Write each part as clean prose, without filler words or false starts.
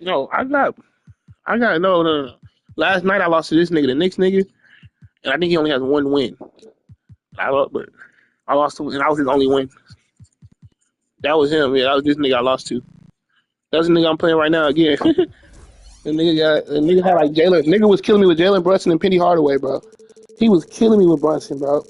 No, no. Last night I lost to this nigga, the Knicks nigga, and I think he only has one win. But I lost to, and that was his only win. That was him. Yeah, that was this nigga I lost to. That's the nigga I'm playing right now again. The nigga had like Jalen. Nigga was killing me with Jalen Brunson and Penny Hardaway, bro. He was killing me with Brunson, bro.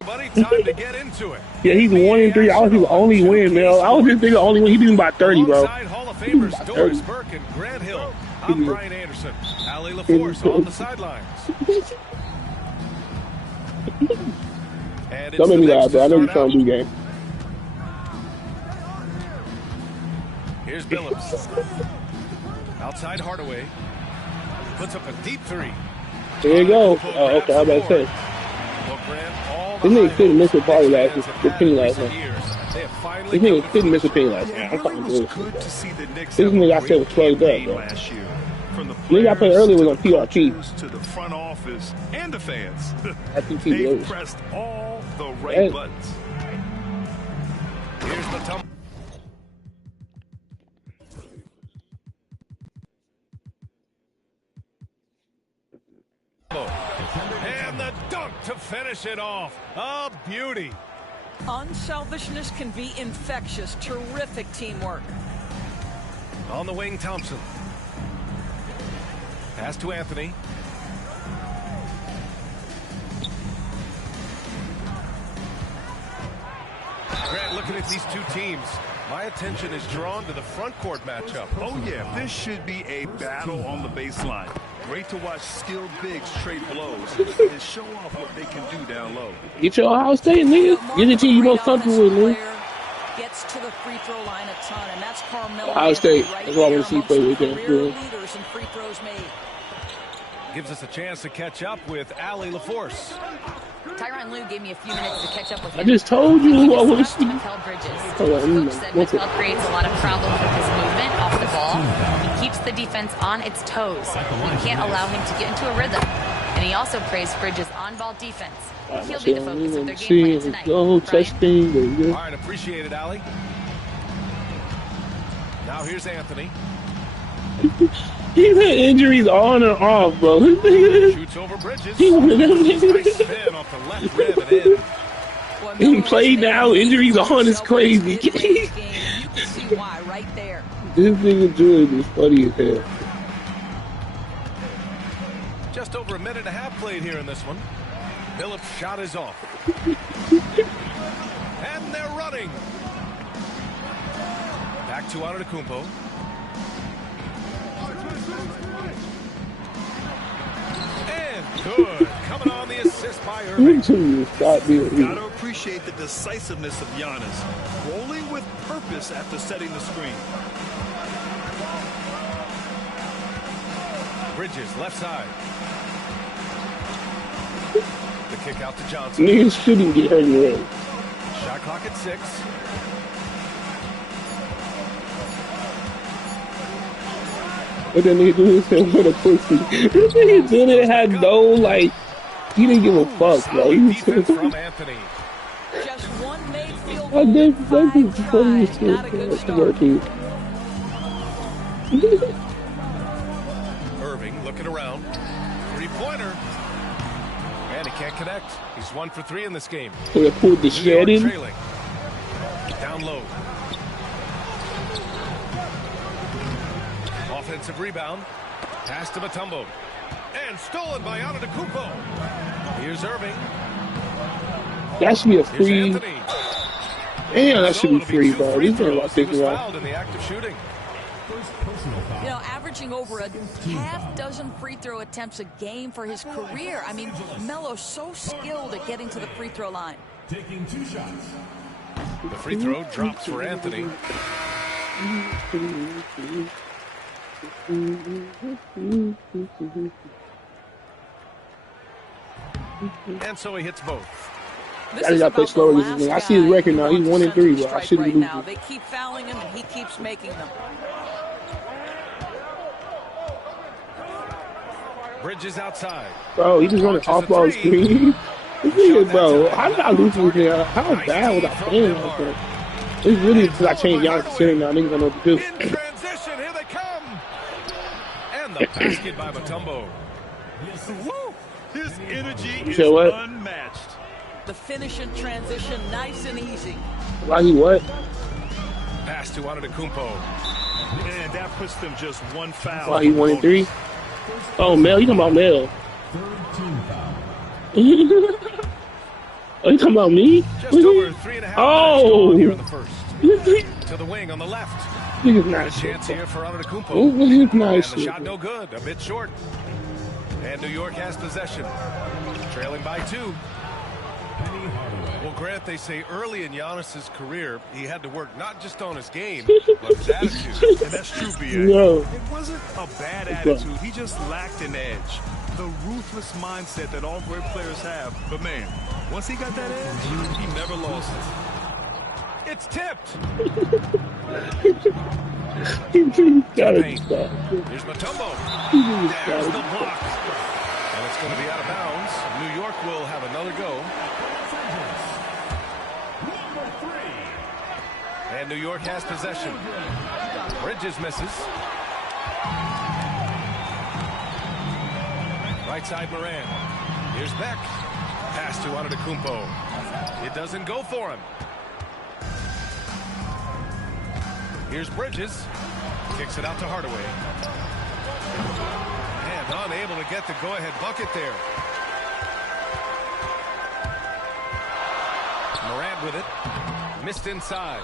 Buddy, time to get into it. Yeah, he's 1-3. I was his only win, man. I was just thinking only win. He beat me by 30, bro. Alongside Hall of Famers Doris Burke and Grant Hill. I'm Brian Anderson. Allie LaForce on the sidelines. Don't make me laugh, bro. I know you're trying to do game. Here's Billups. Outside Hardaway. Puts up a deep three. There you go. Oh, okay, I was about to say. This nigga couldn't miss a party last night. This nigga couldn't miss a penny last night. I'm fucking good. This nigga I said was plugged up, bro. The nigga I played earlier was on PRT. To the front office and the fans. They pressed all the right buttons. Here's the tumble. And the dunk to finish it off. A beauty. Unselfishness can be infectious. Terrific teamwork. On the wing, Thompson. Pass to Anthony. Grant, looking at these two teams, my attention is drawn to the front court matchup. Oh, yeah, this should be a battle on the baseline. Great to watch skilled bigs trade blows and show off what they can do down low. Get your Ohio State, nigga. Get the team you most comfortable with, nigga. Gets to the free throw line a ton, and that's Carmelo. Ohio State. That's what I want to see play with them. Leaders and free throws made. Gives us a chance to catch up with Allie LaForce. Tyronn Lue gave me a few minutes to catch up with him. I just told you who I want to see. Mikal Bridges. Coach said Mikal creates a lot of problems with his movement off the ball. He keeps the defense on its toes. We can't allow him to get into a rhythm. And he also praised Bridges' on-ball defense. He'll be the focus of their game plan tonight. All right, appreciate it, Allie. Now here's Anthony. He's had injuries on and off, bro. Shoots over Bridges. He one of them nice spin off the left rim and in. He played now, injuries on is crazy. You can see why right there. This nigga Jordan is funny as hell. Just over a minute and a half played here in this one. Billups' shot is off. And they're running. Back to Antetokounmpo. And good. Coming on the assist by Irving. Gotta appreciate the decisiveness of Giannis. Rolling with purpose after setting the screen. Bridges, left side. The kick out to Johnson. Niggas shouldn't get hurt yet. Shot clock at 6. What that nigga do is him with a pussy. This nigga didn't have no, like, he didn't give a fuck, bro. He was defense from Anthony. Just one made field I goal. think that's the funniest thing. Not a good start. Irving looking around. 3-pointer. And he can't connect. He's 1 for 3 in this game. So they pulled the shed in. Trailing. Down low. Offensive rebound. Pass to Mutombo. And stolen by Antetokounmpo. Here's Irving. That should be a free. Anthony. Damn, that should be free, bro. These are what thinking about. In the act of shooting. You know, averaging over a half-dozen free throw attempts a game for his career. I mean, Melo's so skilled at getting to the free throw line. Taking 2 shots. The free throw drops for Anthony. And so he hits both. I just got to play slower against this nigga. I see his record now. He's 1-3, but I shouldn't be losing. They keep fouling him, and he keeps making them. Bridges outside. Bro, he just running off-ball screen. This nigga, bro, how did I lose this nigga? How bad was I playing like that? It's really because I changed Giannis center now. Niggas don't know what to do. In transition, here they come. And the basket by Mutombo. Woo! His energy is unmatched. The finish in transition, nice and easy. Why he what? Pass to Antetokounmpo. And that puts them just one foul. Why he 1-3? Oh, Mel, you talking about Mel? Oh, you talking about me? Just over 3.5 minutes here in the first. To the wing on the left. Nigga's not a chance here for Antetokounmpo. Oh, he's nice. And the shot no good, a bit short. And New York has possession. Trailing by 2. Well, Grant, they say early in Giannis's career, he had to work not just on his game, but his attitude. And that's true, B.A. No. It wasn't a bad attitude. He just lacked an edge. The ruthless mindset that all great players have. But, man, once he got that edge, he never lost it. It's tipped. Gotta stop. Here's Mutombo. There's the block. And it's going to be out of bounds. New York will have another go. And New York has possession. Bridges misses. Right side Moran. Here's Beck. Pass to Antetokounmpo. It doesn't go for him. Here's Bridges. Kicks it out to Hardaway. And unable to get the go-ahead bucket there. Morant with it. Missed inside.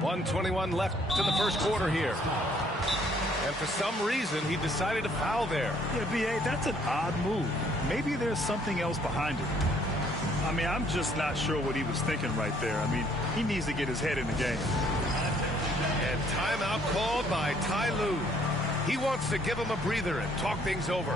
1:21 left to the first quarter here. And for some reason, he decided to foul there. Yeah, B.A., that's an odd move. Maybe there's something else behind it. I mean, I'm just not sure what he was thinking right there. I mean, he needs to get his head in the game. And timeout called by Ty Lue. He wants to give him a breather and talk things over.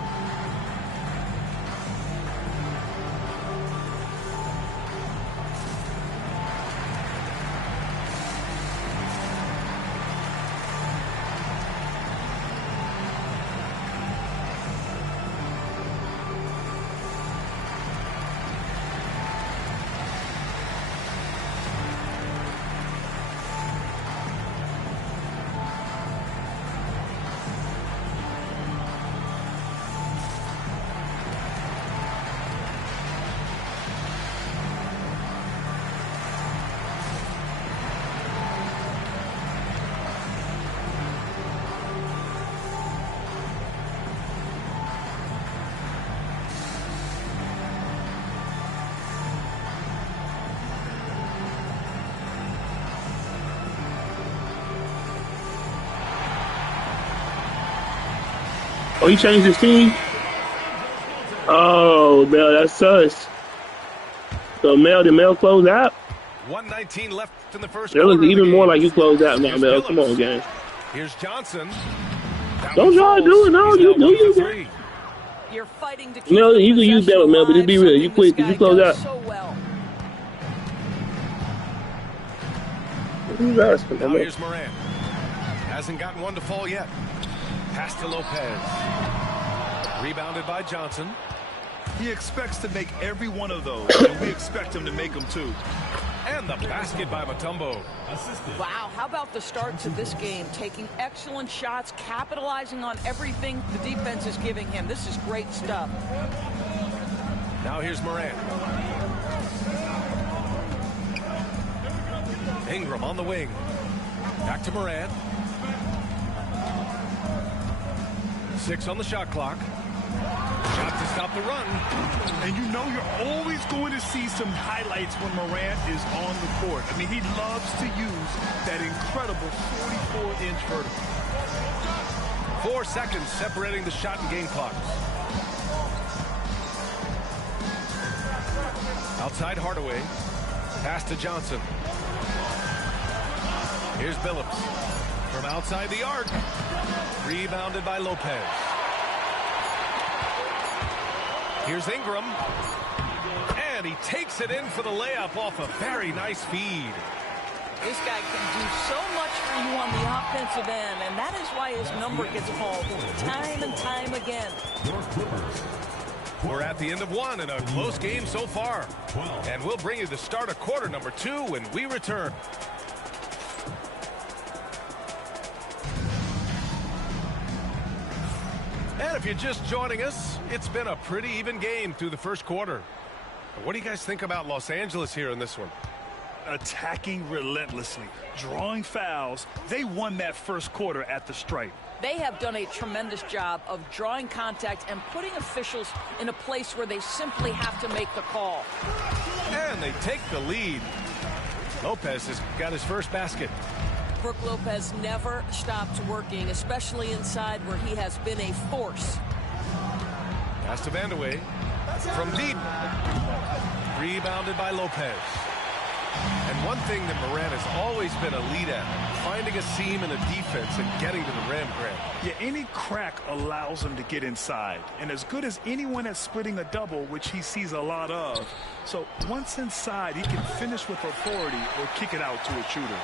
Oh, he changed his team? Oh, Mel, that's sus. So, did Mel close out? 1:19 left in the first It looks even more like you closed out now, Mel. Come on, gang. Here's Johnson. Don't try to do it. No, you do you, man. You're fighting to keep Mel, you can use that, Mel, but just be real. You quit. Did you close out? So well. Who's asking, Now Mel? here's Morant. Hasn't gotten one to fall yet. Pass to Lopez. Rebounded by Johnson. He expects to make every one of those, and we expect him to make them too. And the basket by Mutombo. Wow, how about the start to this game? Taking excellent shots, capitalizing on everything the defense is giving him. This is great stuff. Now here's Morant. Ingram on the wing. Back to Morant. 6 on the shot clock. Shot to stop the run. And you know you're always going to see some highlights when Morant is on the court. I mean, he loves to use that incredible 44-inch vertical. 4 seconds separating the shot and game clocks. Outside Hardaway. Pass to Johnson. Here's Billups from outside the arc. Rebounded by Lopez. Here's Ingram. And he takes it in for the layup off a very nice feed. This guy can do so much for you on the offensive end, and that is why his number gets called time and time again. We're at the end of one in a close game so far. And we'll bring you the start of quarter number 2 when we return. And if you're just joining us, it's been a pretty even game through the first quarter. What do you guys think about Los Angeles here in this one? Attacking relentlessly, drawing fouls. They won that first quarter at the stripe. They have done a tremendous job of drawing contact and putting officials in a place where they simply have to make the call. And they take the lead. Lopez has got his first basket. Brook Lopez never stops working, especially inside where he has been a force. Pass to Vandeweghe from deep. Rebounded by Lopez. And one thing that Morant has always been a lead at, finding a seam in a defense and getting to the rim, Grant. Yeah, any crack allows him to get inside. And as good as anyone at splitting a double, which he sees a lot of. So once inside, he can finish with authority or kick it out to a shooter.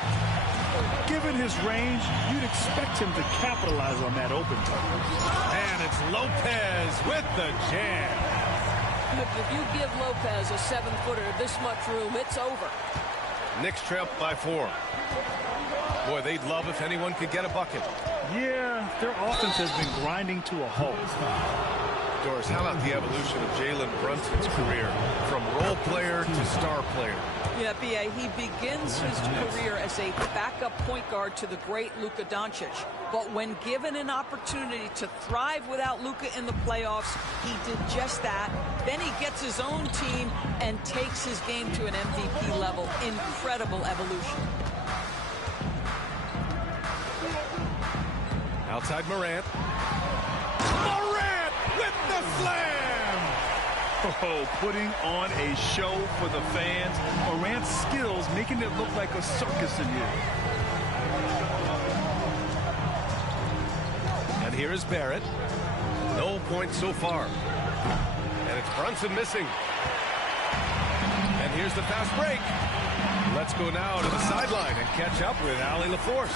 Given his range, you'd expect him to capitalize on that open time. And it's Lopez with the jam. If you give Lopez a 7-footer this much room, it's over. Knicks trail by 4. Boy, they'd love if anyone could get a bucket. Yeah, their offense has been grinding to a halt. Doris, how about the evolution of Jalen Brunson's career from role player to star player? Yeah, B.A., he begins his career as a backup point guard to the great Luka Doncic. But when given an opportunity to thrive without Luka in the playoffs, he did just that. Then he gets his own team and takes his game to an MVP level. Incredible evolution. Outside Morant. Morant with the slam! Oh, putting on a show for the fans. Morant's skills making it look like a circus in here. And here is Barrett. No points so far. And it's Brunson missing. And here's the fast break. Let's go now to the sideline and catch up with Allie LaForce.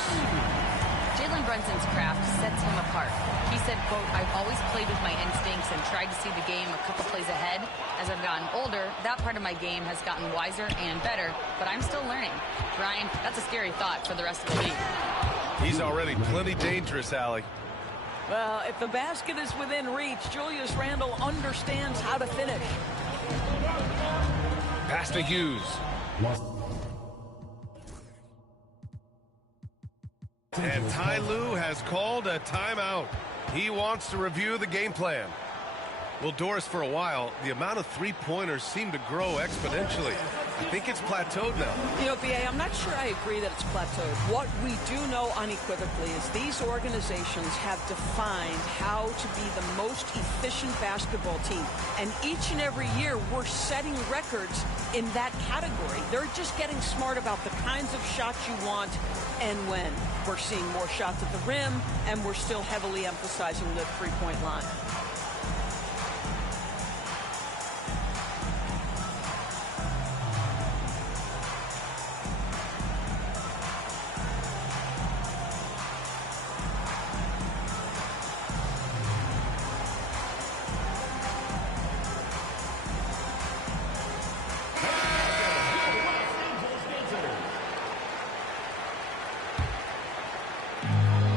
Jalen Brunson's craft sets him apart. He said, quote, "I've always played with my instincts and tried to see the game a couple plays ahead. As I've gotten older, that part of my game has gotten wiser and better, but I'm still learning." Ryan, that's a scary thought for the rest of the league. He's already plenty dangerous, Allie. Well, if the basket is within reach, Julius Randle understands how to finish. Pass to Hughes. And Ty Lue has called a timeout. He wants to review the game plan. Well, Doris, for a while, the amount of three-pointers seemed to grow exponentially. I think it's plateaued now. You know, B.A., I'm not sure I agree that it's plateaued. What we do know unequivocally is these organizations have defined how to be the most efficient basketball team. And each and every year, we're setting records in that category. They're just getting smart about the kinds of shots you want and when. We're seeing more shots at the rim, and we're still heavily emphasizing the three-point line.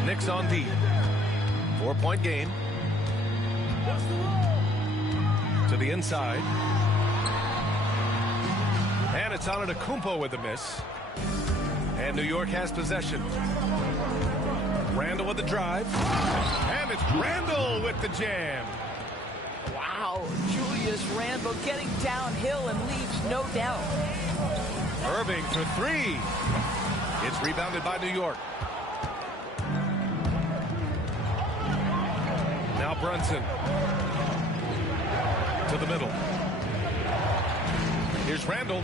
Knicks on D. 4-point game. To the inside. And it's Antetokounmpo with the miss. And New York has possession. Randle with the drive. And it's Randle with the jam. Wow, Julius Randle getting downhill and leaves no doubt. Irving for 3. It's rebounded by New York. Now Brunson to the middle. Here's Randle.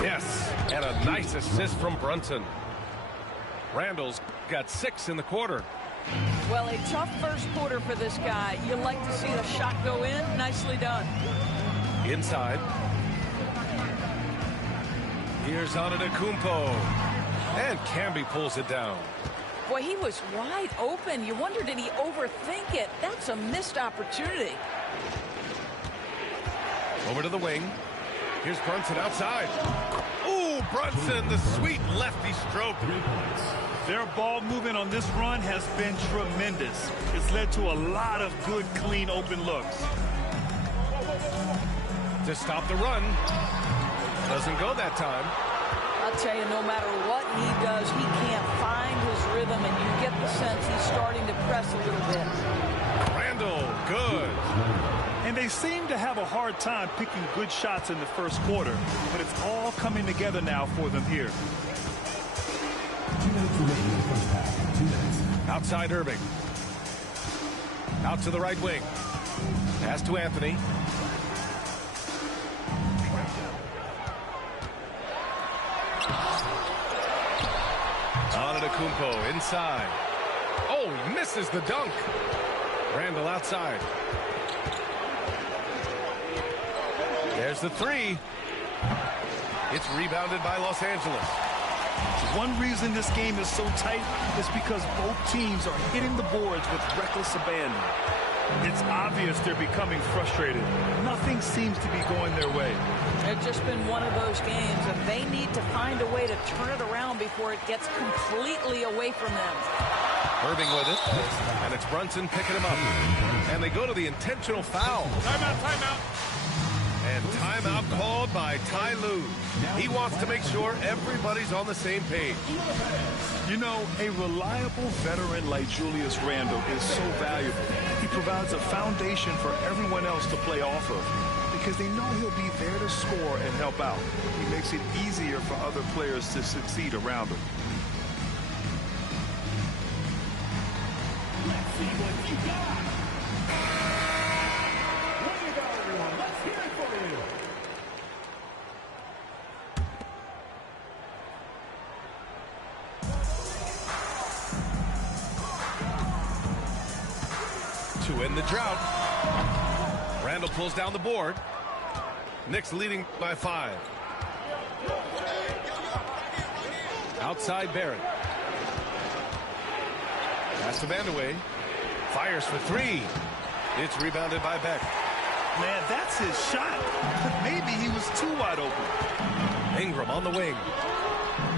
Yes, and a nice assist from Brunson. Randall's got 6 in the quarter. Well, a tough first quarter for this guy. You like to see the shot go in. Nicely done. Inside. Here's Antetokounmpo. And Camby pulls it down. Boy, he was wide open. You wonder, did he overthink it? That's a missed opportunity. Over to the wing. Here's Brunson outside. Ooh, Brunson, the sweet lefty stroke. Their ball movement on this run has been tremendous. It's led to a lot of good, clean, open looks. To stop the run. Doesn't go that time. I'll tell you, no matter what he does, he can't find his rhythm, and you get the sense he's starting to press a little bit. Randall, good. And they seem to have a hard time picking good shots in the first quarter, but it's all coming together now for them here. Outside Irving. Out to the right wing. Pass to Anthony. Antetokounmpo inside. Oh, he misses the dunk. Randall outside. There's the three. It's rebounded by Los Angeles. One reason this game is so tight is because both teams are hitting the boards with reckless abandon. It's obvious they're becoming frustrated. Nothing seems to be going their way. It's just been one of those games, and they need to find a way to turn it around before it gets completely away from them. Irving with it, and it's Brunson picking him up. And they go to the intentional foul. Timeout. And timeout called by Ty Lue. He wants to make sure everybody's on the same page. You know, a reliable veteran like Julius Randle is so valuable. He provides a foundation for everyone else to play off of because they know he'll be there to score and help out. He makes it easier for other players to succeed around him. Let's see what you got. What do you got, everyone? Let's hear it for you. To end the drought. Randall pulls down the board. Knicks leading by 5. Outside Barrett. Pass to Vandeweghe. Fires for 3. It's rebounded by Beck. Man, that's his shot. But maybe he was too wide open. Ingram on the wing.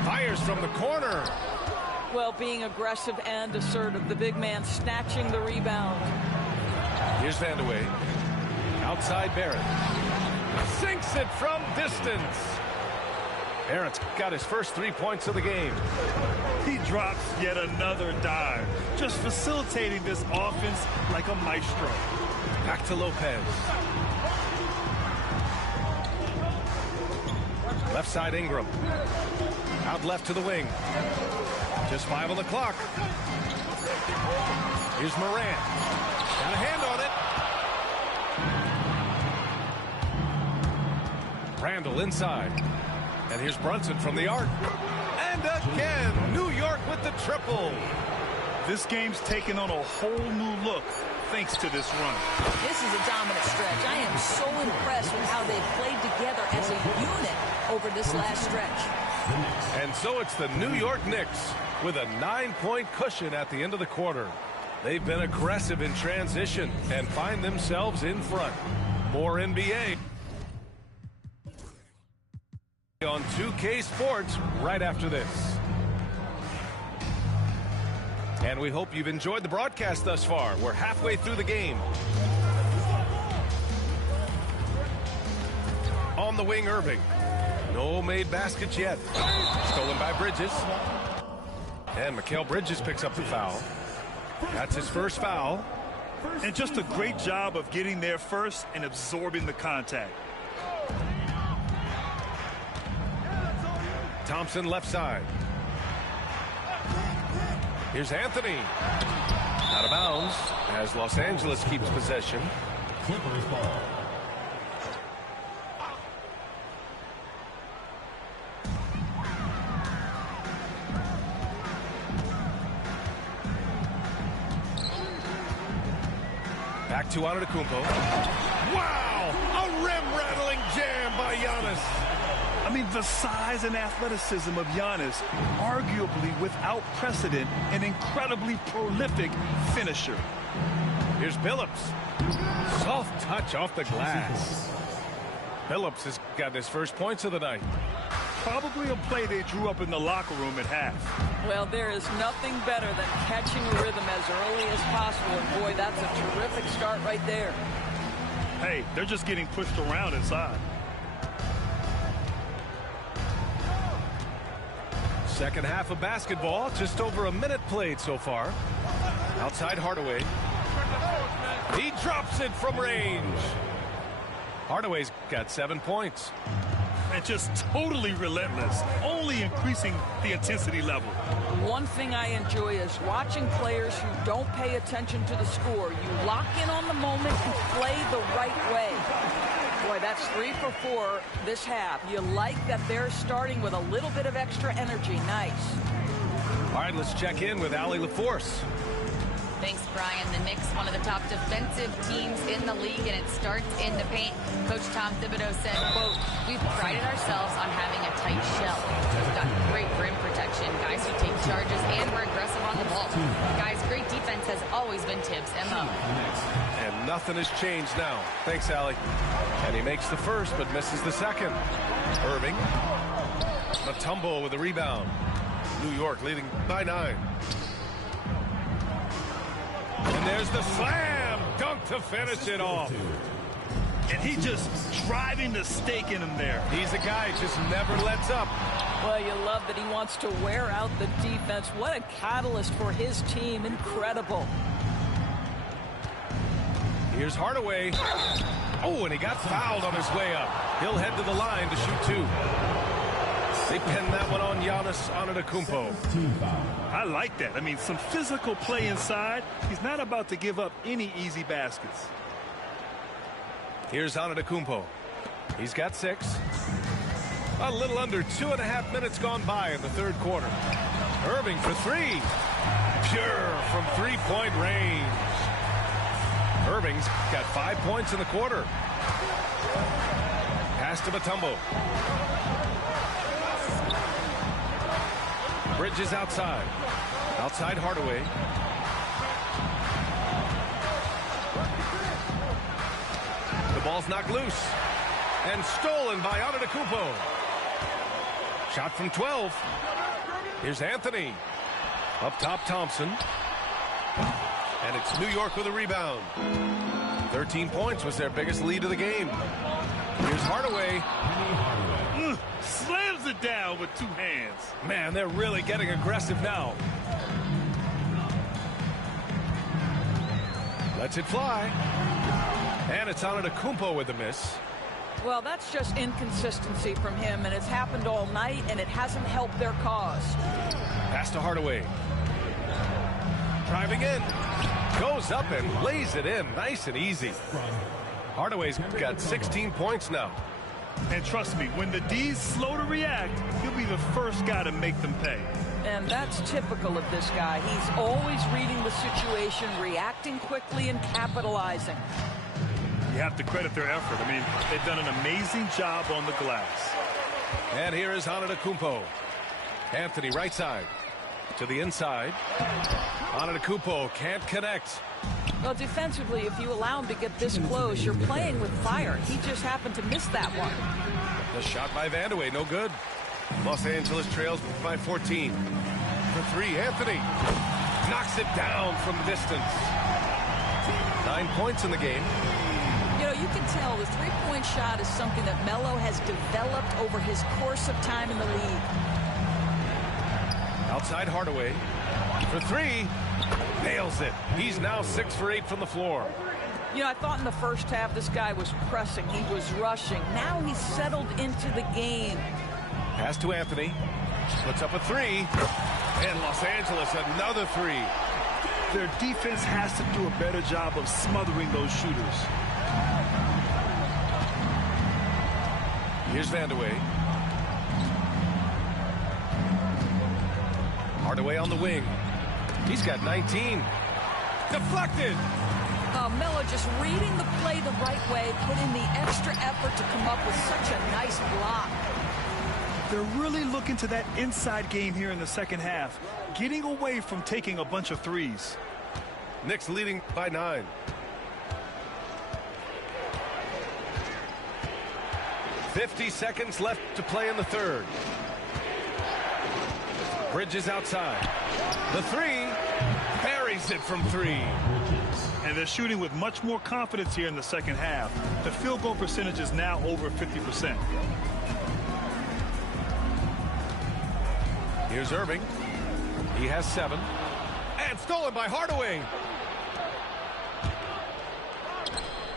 Fires from the corner. Well, being aggressive and assertive, the big man snatching the rebound. Here's Vandeweghe. Outside Barrett. Sinks it from distance. Barrett's got his first 3 points of the game. He drops yet another dive, just facilitating this offense like a maestro. Back to Lopez. Left side Ingram. Out left to the wing. Just 5 on the clock. Here's Morant. Got a hand on it. Randall inside. And here's Brunson from the arc. And again, New York with the triple. This game's taken on a whole new look thanks to this run. This is a dominant stretch. I am so impressed with how they've played together as a unit over this last stretch. And so it's the New York Knicks with a 9-point cushion at the end of the quarter. They've been aggressive in transition and find themselves in front. More NBA on 2K Sports right after this. And we hope you've enjoyed the broadcast thus far. We're halfway through the game. On the wing, Irving. No made baskets yet. Stolen by Bridges. And Mikal Bridges picks up the foul. That's his first foul. And just a great job of getting there first and absorbing the contact. Thompson left side. Here's Anthony. Out of bounds as Los Angeles keeps possession. Clippers ball. Back to Antetokounmpo. Wow! A rim-rattling jam by Giannis. I mean, the size and athleticism of Giannis, arguably without precedent, an incredibly prolific finisher. Here's Billups. Soft touch off the glass. Billups has got his first points of the night. Probably a play they drew up in the locker room at half. Well, there is nothing better than catching a rhythm as early as possible. And boy, that's a terrific start right there. Hey, they're just getting pushed around inside. Second half of basketball, just over a minute played so far. Outside Hardaway. He drops it from range. Hardaway's got 7 points. And just totally relentless, only increasing the intensity level. One thing I enjoy is watching players who don't pay attention to the score. You lock in on the moment and play the right way. Boy, that's 3 for 4 this half. You like that they're starting with a little bit of extra energy. Nice. All right, let's check in with Allie LaForce. Thanks, Brian. The Knicks, one of the top defensive teams in the league, and it starts in the paint. Coach Tom Thibodeau said, quote, "We've prided ourselves on having a tight shell. We've got great rim protection, guys who take charges, and we're aggressive on the ball. Guys, great defense has always been Tibbs' MO." And nothing has changed now. Thanks, Allie. And he makes the first, but misses the second. Irving. Mutombo with a rebound. New York leading by 9. And there's the slam dunk to finish it off. And he just driving the stake in him there. He's a guy just never lets up. Well, you love that he wants to wear out the defense. What a catalyst for his team. Incredible. Here's Hardaway. Oh, and he got fouled on his way up. He'll head to the line to shoot 2. They pinned that one on Giannis Antetokounmpo. I like that. I mean, some physical play inside. He's not about to give up any easy baskets. Here's Antetokounmpo. He's got 6. A little under 2.5 minutes gone by in the third quarter. Irving for 3. Pure from three-point range. Irving's got 5 points in the quarter. Pass to Mutombo. Bridges outside. Outside Hardaway. The ball's knocked loose. And stolen by Antetokounmpo. Shot from 12. Here's Anthony. Up top, Thompson. And it's New York with a rebound. 13 points was their biggest lead of the game. Here's Hardaway. Slams it down with 2 hands. Man, they're really getting aggressive now. Lets it fly. And it's Antetokounmpo with a miss. Well, that's just inconsistency from him, and it's happened all night, and it hasn't helped their cause. Pass to Hardaway. Driving in. Goes up and lays it in. Nice and easy. Hardaway's got 16 points now. And trust me, when the D's slow to react, he'll be the first guy to make them pay. And that's typical of this guy. He's always reading the situation, reacting quickly, and capitalizing. You have to credit their effort. I mean, they've done an amazing job on the glass. And here is Antetokounmpo. Anthony right side to the inside. Antetokounmpo can't connect. Well, defensively, if you allow him to get this close, you're playing with fire. He just happened to miss that one. The shot by Vandeweghe, no good. Los Angeles trails by 14. For 3, Anthony knocks it down from distance. 9 points in the game. You know, you can tell the three-point shot is something that Melo has developed over his course of time in the league. Outside Hardaway for 3. Nails it. He's now 6 for 8 from the floor. You know, I thought in the first half this guy was pressing. He was rushing. Now he's settled into the game. Pass to Anthony. Puts up a 3. And Los Angeles another 3. Their defense has to do a better job of smothering those shooters. Here's Vandeweghe. Hardaway on the wing. He's got 19. Deflected. Melo just reading the play the right way, put in the extra effort to come up with such a nice block. They're really looking to that inside game here in the second half, getting away from taking a bunch of threes. Knicks leading by 9. .50 seconds left to play in the third. Bridges outside. The three, buries it from 3. And they're shooting with much more confidence here in the second half. The field goal percentage is now over 50%. Here's Irving. He has 7. And stolen by Hardaway.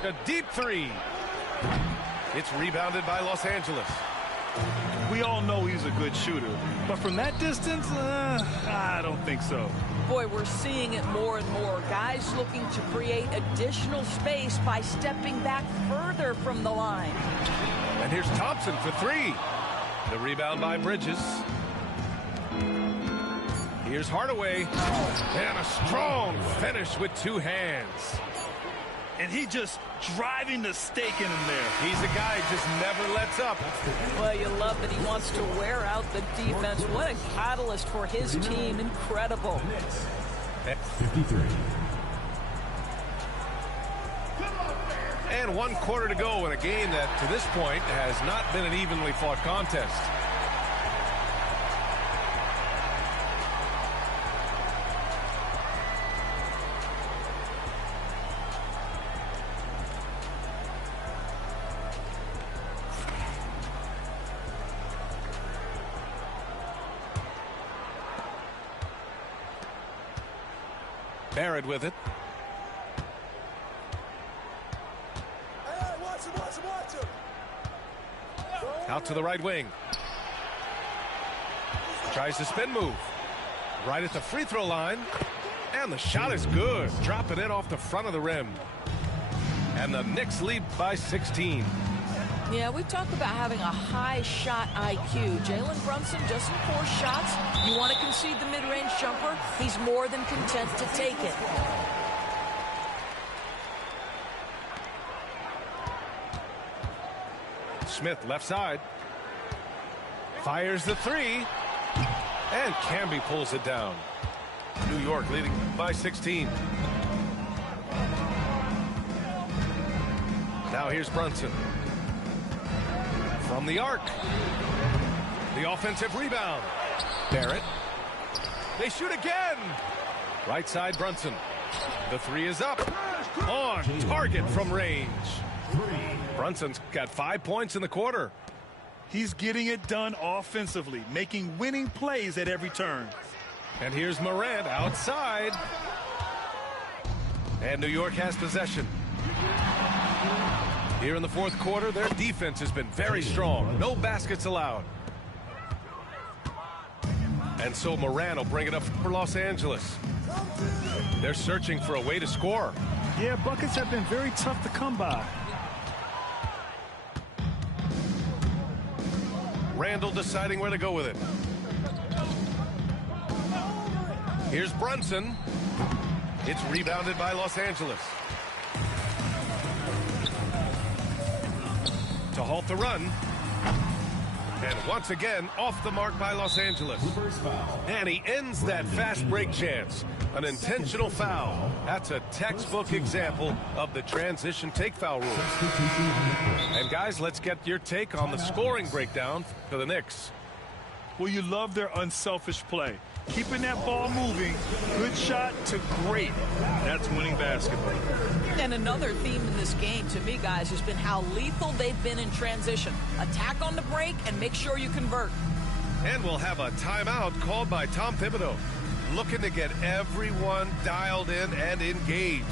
A deep 3. It's rebounded by Los Angeles. We all know he's a good shooter, but from that distance, I don't think so. Boy, we're seeing it more and more. Guys looking to create additional space by stepping back further from the line. And here's Thompson for 3. The rebound by Bridges. Here's Hardaway. And a strong finish with 2 hands. And he just driving the stake in him there. He's a guy who just never lets up. Well, you love that he wants to wear out the defense. What a catalyst for his team. Incredible. 53. And 1 quarter to go in a game that, to this point, has not been an evenly fought contest. Barrett with it. Out to the right wing. Tries to spin move. Right at the free throw line. And the shot is good. Dropping it off the front of the rim. And the Knicks lead by 16. Yeah, we talk about having a high shot IQ. Jalen Brunson just 4 shots. You want to concede the mid-range jumper? He's more than content to take it. Smith left side. Fires the 3. And Camby pulls it down. New York leading by 16. Now here's Brunson. From the arc. The offensive rebound. Barrett. They shoot again. Right side Brunson. The 3 is up. On target from range. Brunson's got 5 points in the quarter. He's getting it done offensively, making winning plays at every turn. And here's Morant outside. And New York has possession. Here in the fourth quarter, their defense has been very strong. No baskets allowed. And so Morant will bring it up for Los Angeles. They're searching for a way to score. Yeah, buckets have been very tough to come by. Randall deciding where to go with it. Here's Brunson. It's rebounded by Los Angeles. To halt the run. And once again, off the mark by Los Angeles. And he ends that fast break chance. An intentional foul. That's a textbook example of the transition take foul rule. And guys, let's get your take on the scoring breakdown for the Knicks. Well, you love their unselfish play. Keeping that ball moving, good shot to great. That's winning basketball. And another theme in this game, to me, guys, has been how lethal they've been in transition. Attack on the break and make sure you convert. And we'll have a timeout called by Tom Thibodeau, looking to get everyone dialed in and engaged.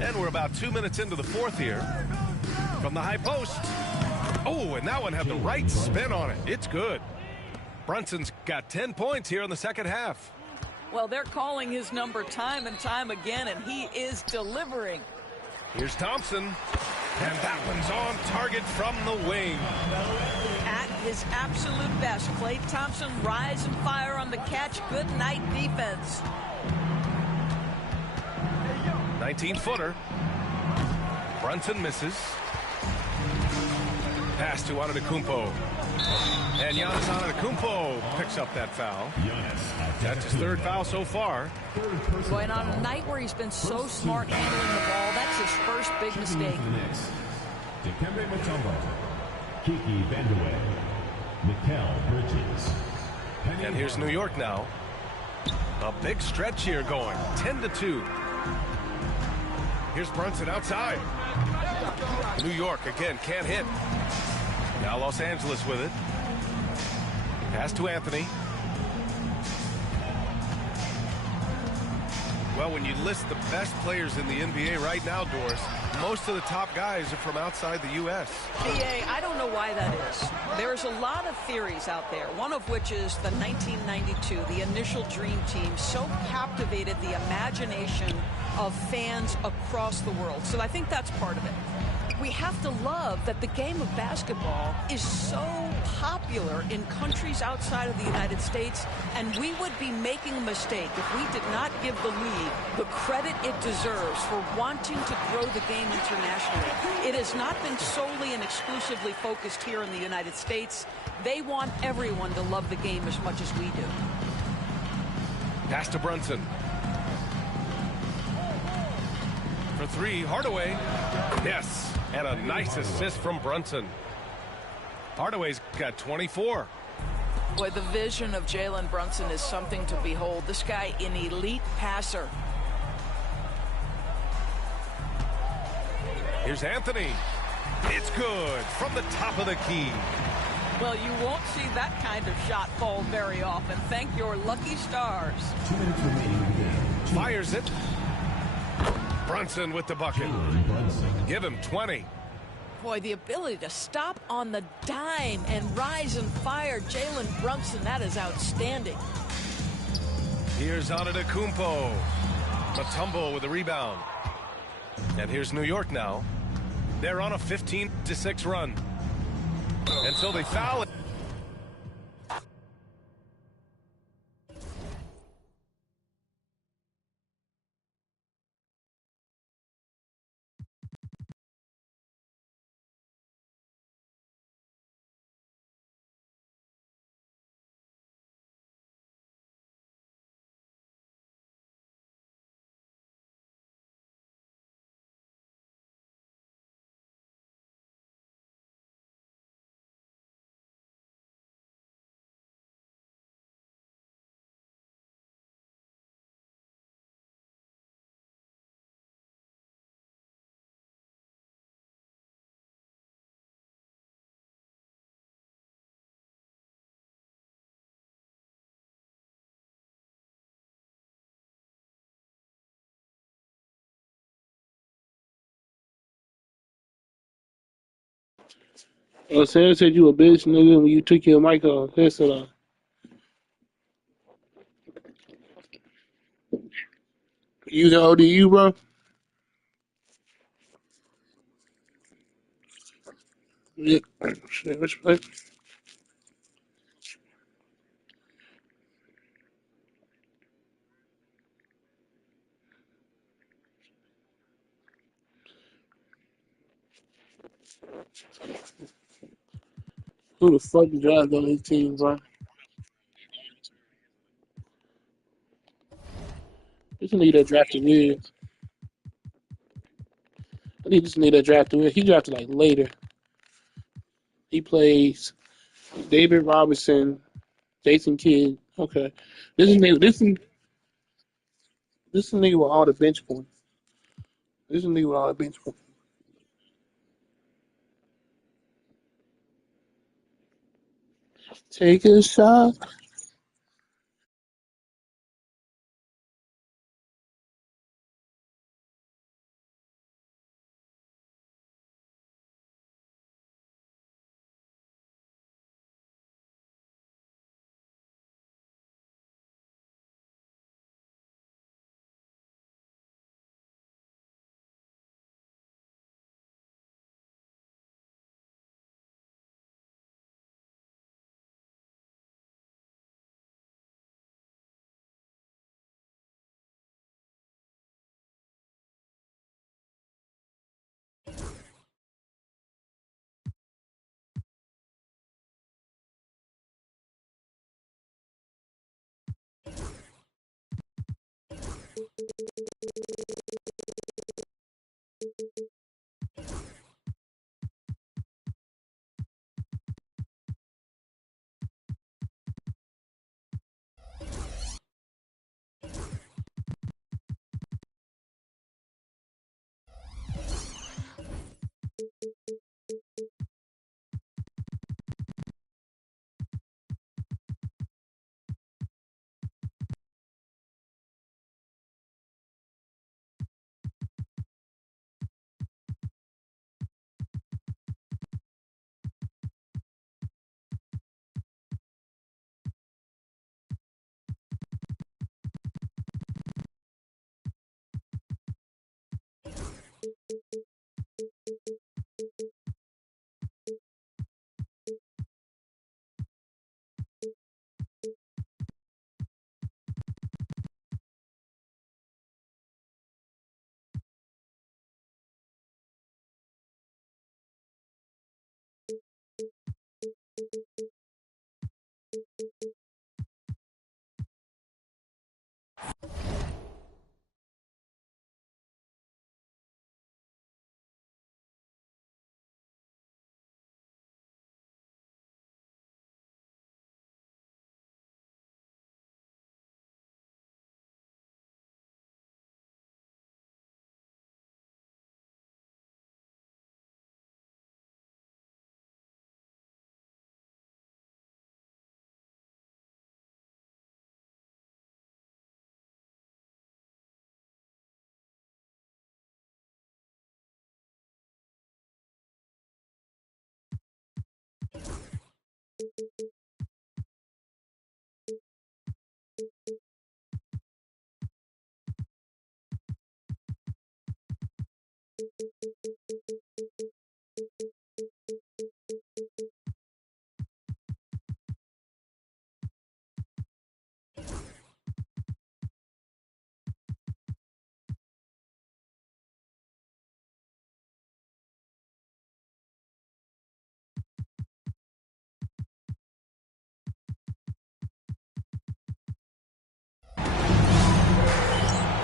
And we're about 2 minutes into the fourth here. From the high post. Oh, and that one had the right spin on it. It's good. Brunson's got 10 points here in the second half. Well, they're calling his number time and time again, and he is delivering. Here's Thompson, and that one's on target from the wing. At his absolute best, Klay Thompson rise and fire on the catch. Good night defense. 19-footer. Brunson misses. Pass to Antetokounmpo. And Giannis Antetokounmpo picks up that foul. That's his third foul so far. Going on a night where he's been so smart handling the ball, that's his first big mistake. Dikembe Mutombo, Kiki Vandeweghe, Mikal Bridges. And here's New York now. A big stretch here going. 10-2. Here's Brunson outside. New York again can't hit. Now Los Angeles with it. Pass to Anthony. Well, when you list the best players in the NBA right now, Doris, most of the top guys are from outside the U.S. BA, I don't know why that is. There's a lot of theories out there, one of which is the 1992, the initial Dream Team, so captivated the imagination of fans across the world. So I think that's part of it. We have to love that the game of basketball is so popular in countries outside of the United States, and we would be making a mistake if we did not give the league the credit it deserves for wanting to grow the game internationally. It has not been solely and exclusively focused here in the United States. They want everyone to love the game as much as we do. Pass to Brunson. For three, Hardaway. Yes. And a nice assist from Brunson. Hardaway's got 24. Boy, the vision of Jalen Brunson is something to behold. This guy, an elite passer. Here's Anthony. It's good from the top of the key. Well, you won't see that kind of shot fall very often. Thank your lucky stars. 2 minutes remaining in the game. Fires it. Brunson with the bucket. Give him 20. Boy, the ability to stop on the dime and rise and fire Jalen Brunson, that is outstanding. Here's Antetokounmpo. Mutombo with the rebound. And here's New York now. They're on a 15-6 run. Until they foul it. Sam said you a bitch, nigga, when you took your mic off. Headset off. You the ODU, bro? Yeah. Shit, respect. Who the fuck is driving on this team, bro? This nigga that drafted weird. I think this nigga that drafted weird. He drafted like later. He plays David Robinson, Jason Kidd. Okay. This is nigga this is nigga with all the bench points. This is nigga with all the bench points. Take a shot.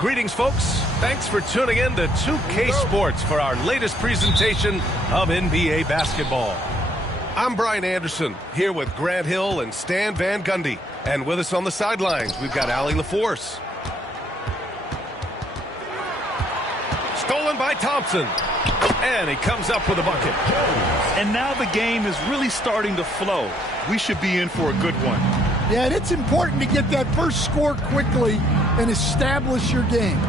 Greetings, folks. Thanks for tuning in to 2K Sports for our latest presentation of NBA basketball. I'm Brian Anderson, here with Grant Hill and Stan Van Gundy. And with us on the sidelines, we've got Allie LaForce. Stolen by Thompson. And he comes up with a bucket. And now the game is really starting to flow. We should be in for a good one. Yeah, and it's important to get that first score quickly and establish your game.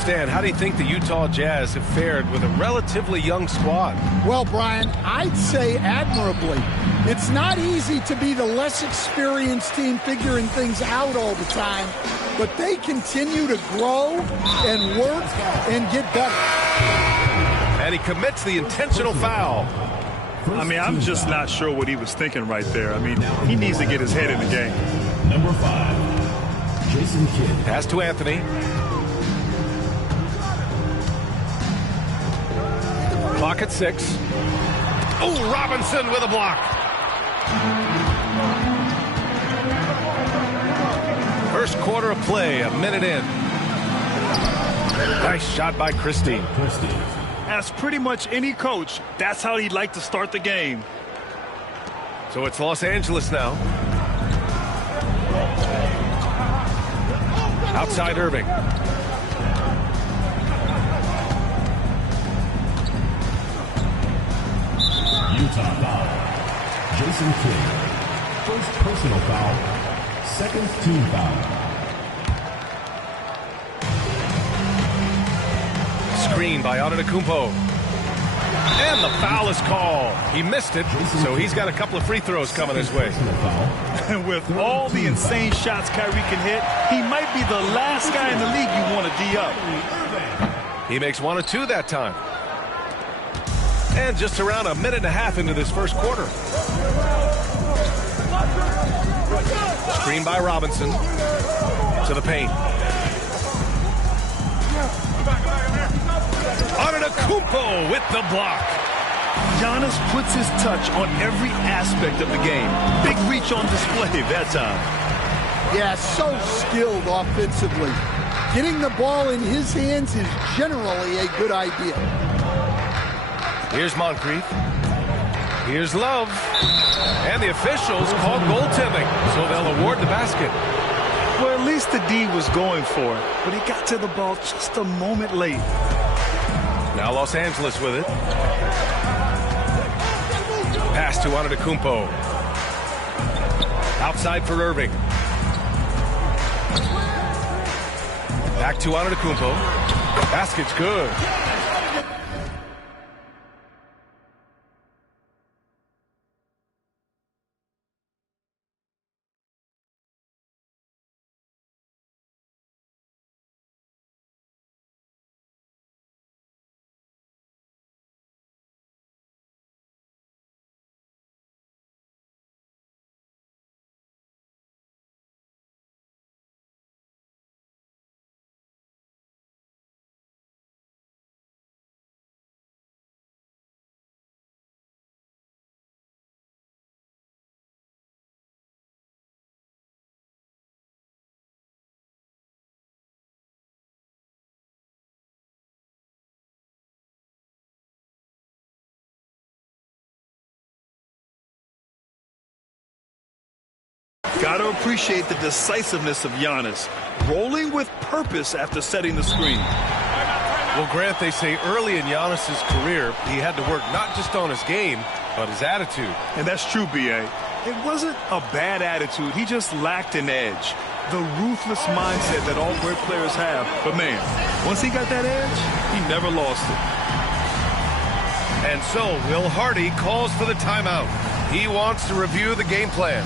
Stan, how do you think the Utah Jazz have fared with a relatively young squad? Well, Brian, I'd say admirably. It's not easy to be the less experienced team figuring things out all the time, but they continue to grow and work and get better. And he commits the intentional foul. I mean, I'm just not sure what he was thinking right there. I mean, he needs to get his head in the game. Number 5, Jason Kidd. Pass to Anthony. Clock at 6. Oh, Robinson with a block. First quarter of play, a minute in. Nice shot by Christie. As pretty much any coach, that's how he'd like to start the game. So it's Los Angeles now. Outside Irving. Utah foul. Jason Kidd. First personal foul. Second team foul. Screen by Antetokounmpo. And the foul is called. He missed it, so he's got a couple of free throws coming his way. And with all the insane shots Kyrie can hit, he might be the last guy in the league you want to D up. He makes 1 of 2 that time. And just around a minute and a half into this first quarter. Screen by Robinson. To the paint. Antetokounmpo with the block. Giannis puts his touch on every aspect of the game. Big reach on display that time. Yeah, so skilled offensively. Getting the ball in his hands is generally a good idea. Here's Moncrief. Here's Love. And the officials call goaltending, so they'll award the basket. Well, at least the D was going for it, but he got to the ball just a moment late. Now Los Angeles with it. Pass to Antetokounmpo. Outside for Irving. Back to Antetokounmpo. Basket's good. Got to appreciate the decisiveness of Giannis, rolling with purpose after setting the screen. Well, Grant, they say early in Giannis's career, he had to work not just on his game, but his attitude. And that's true, B.A. It wasn't a bad attitude. He just lacked an edge. The ruthless mindset that all great players have. But, man, once he got that edge, he never lost it. And so Will Hardy calls for the timeout. He wants to review the game plan.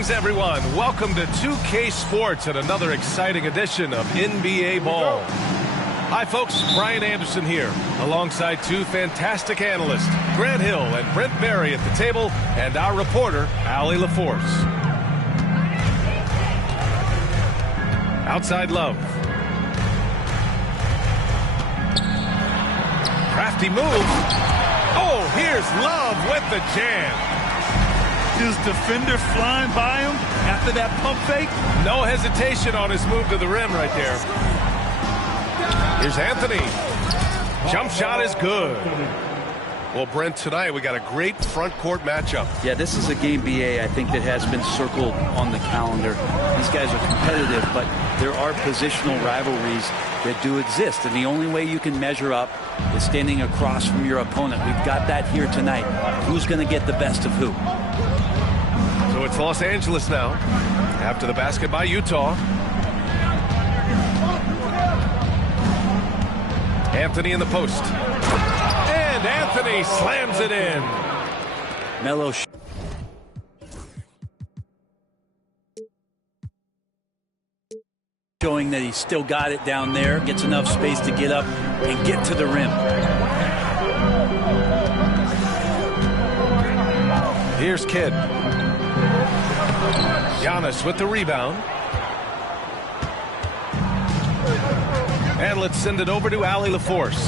Greetings, everyone. Welcome to 2K Sports and another exciting edition of NBA Ball. Hi, folks. Brian Anderson here, alongside two fantastic analysts, Grant Hill and Brent Barry at the table, and our reporter, Allie LaForce. Outside Love. Crafty move. Oh, here's Love with the jam. His defender flying by him after that pump fake. No hesitation on his move to the rim right there. Here's Anthony. Jump shot is good. Well, Brent, tonight we got a great front court matchup. Yeah, this is a game, BA, I think, that has been circled on the calendar. These guys are competitive, but there are positional rivalries that do exist, and the only way you can measure up is standing across from your opponent. We've got that here tonight. Who's going to get the best of who? So it's Los Angeles now, after the basket by Utah. Anthony in the post. And Anthony slams it in. Melo showing that he's still got it down there, gets enough space to get up and get to the rim. Here's Kidd. Giannis with the rebound. And let's send it over to Allie LaForce.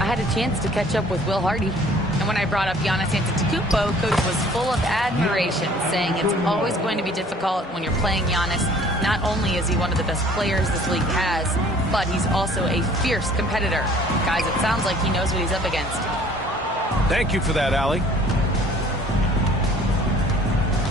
I had a chance to catch up with Will Hardy. And when I brought up Giannis Antetokounmpo, Coach was full of admiration, saying it's always going to be difficult when you're playing Giannis. Not only is he one of the best players this league has, but he's also a fierce competitor. Guys, it sounds like he knows what he's up against. Thank you for that, Allie.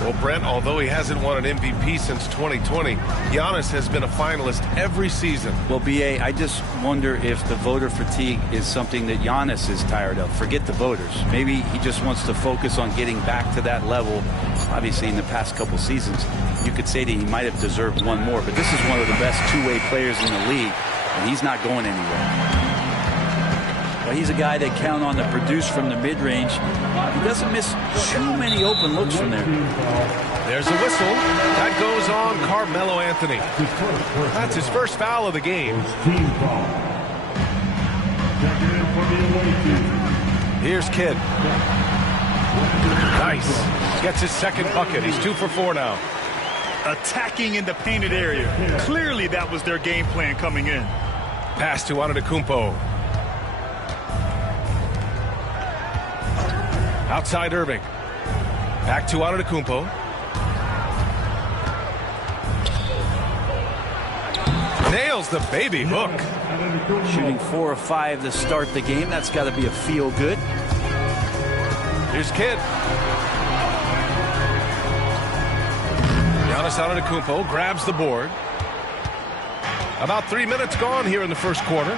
Well, Brent, although he hasn't won an MVP since 2020, Giannis has been a finalist every season. Well, BA, I just wonder if the voter fatigue is something that Giannis is tired of. Forget the voters. Maybe he just wants to focus on getting back to that level. Obviously, in the past couple seasons, you could say that he might have deserved one more, but this is one of the best two-way players in the league, and he's not going anywhere. Well, he's a guy they count on to produce from the mid-range. He doesn't miss too many open looks from there. There's a whistle. That goes on Carmelo Anthony. That's his first foul of the game. Here's Kidd. Nice. Gets his second bucket. He's 2 for 4 now. Attacking in the painted area. Clearly that was their game plan coming in. Pass to Antetokounmpo. Outside Irving. Back to Antetokounmpo. Nails the baby hook. Shooting 4 of 5 to start the game. That's got to be a feel good. Here's Kidd. Giannis Antetokounmpo grabs the board. About 3 minutes gone here in the first quarter.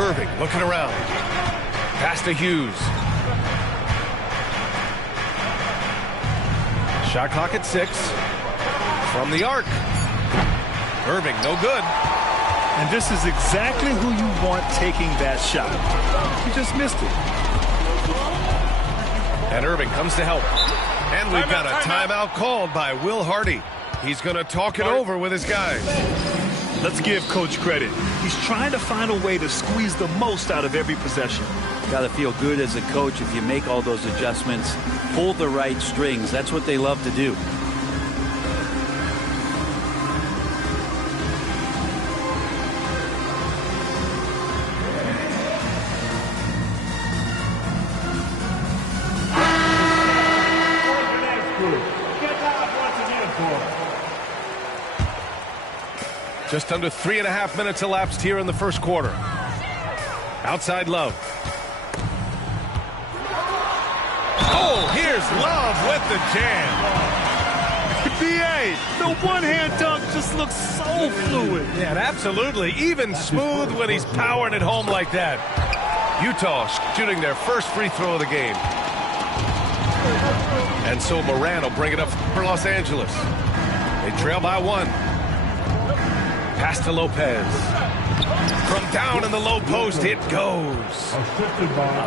Irving looking around. Pass to Hughes. Shot clock at 6. From the arc. Irving, no good. And this is exactly who you want taking that shot. He just missed it. And Irving comes to help. And we've got a timeout called by Will Hardy. He's going to talk it over with his guys. Let's give Coach credit. He's trying to find a way to squeeze the most out of every possession. Got to feel good as a coach if you make all those adjustments. Pull the right strings. That's what they love to do. Just under 3.5 minutes elapsed here in the first quarter. Outside Love. Oh, here's Love with the jam. BA, the one-hand dunk just looks so fluid. Yeah, absolutely. Even smooth when he's powering it home like that. Utah shooting their first free throw of the game. And so Moran will bring it up for Los Angeles. They trail by 1. Pass to Lopez. From down in the low post, it goes.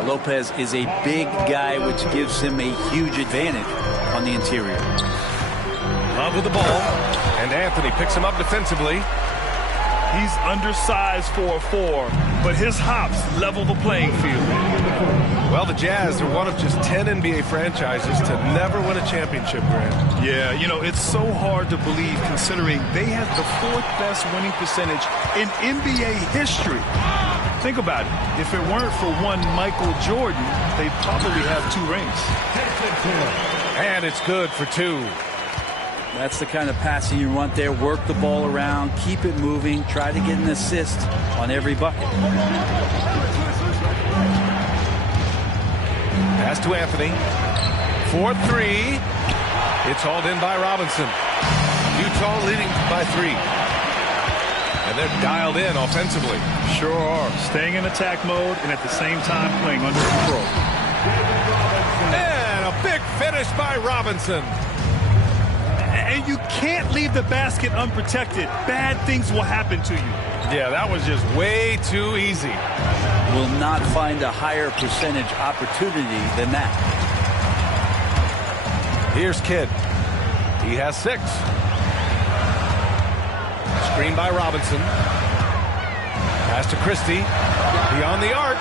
Lopez is a big guy, which gives him a huge advantage on the interior. Love with the ball, and Anthony picks him up defensively. He's undersized for a 4, but his hops level the playing field. Well, the Jazz are one of just 10 NBA franchises to never win a championship, Grant. Yeah, you know, it's so hard to believe considering they had the 4th best winning percentage in NBA history. Think about it. If it weren't for one Michael Jordan, they'd probably have 2 rings. And it's good for 2. That's the kind of passing you want there. Work the ball around, keep it moving, try to get an assist on every bucket. Pass to Anthony. 4-3. It's hauled in by Robinson. Utah leading by 3. And they're dialed in offensively. Sure are. Staying in attack mode and at the same time playing under control. And a big finish by Robinson. And you can't leave the basket unprotected. Bad things will happen to you. Yeah, that was just way too easy. Will not find a higher percentage opportunity than that. Here's Kidd. He has 6. Screen by Robinson. Pass to Christie. Beyond the arc.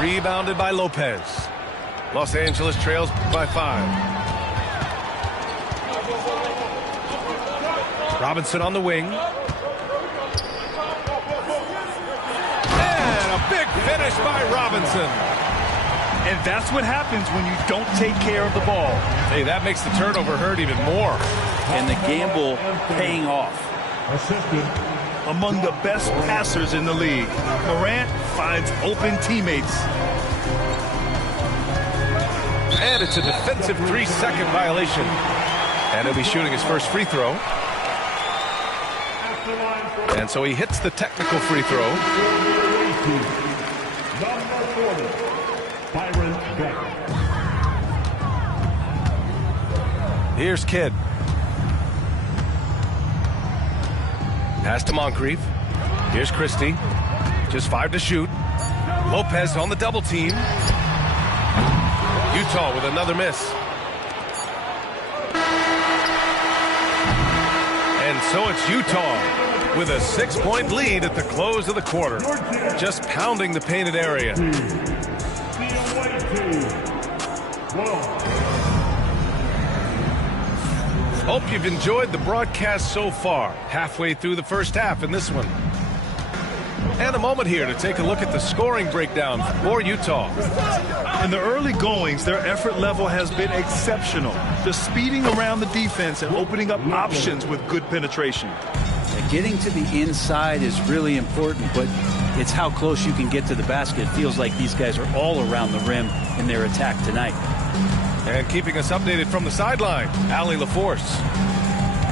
Rebounded by Lopez. Los Angeles trails by 5. Robinson on the wing. And a big finish by Robinson. And that's what happens when you don't take care of the ball. Hey, that makes the turnover hurt even more. And the gamble paying off. Among the best passers in the league, Morant finds open teammates. And it's a defensive 3-second violation. And he'll be shooting his first free throw. And so he hits the technical free throw. Here's Kidd. Pass to Moncrief. Here's Christie. Just 5 to shoot. Lopez on the double team. Utah with another miss. And so it's Utah with a 6-point lead at the close of the quarter. Just pounding the painted area. Hope you've enjoyed the broadcast so far. Halfway through the first half in this one. And a moment here to take a look at the scoring breakdown for Utah. In the early goings, their effort level has been exceptional. Just speeding around the defense and opening up options with good penetration. Getting to the inside is really important, but it's how close you can get to the basket. It feels like these guys are all around the rim in their attack tonight. And keeping us updated from the sideline, Allie LaForce.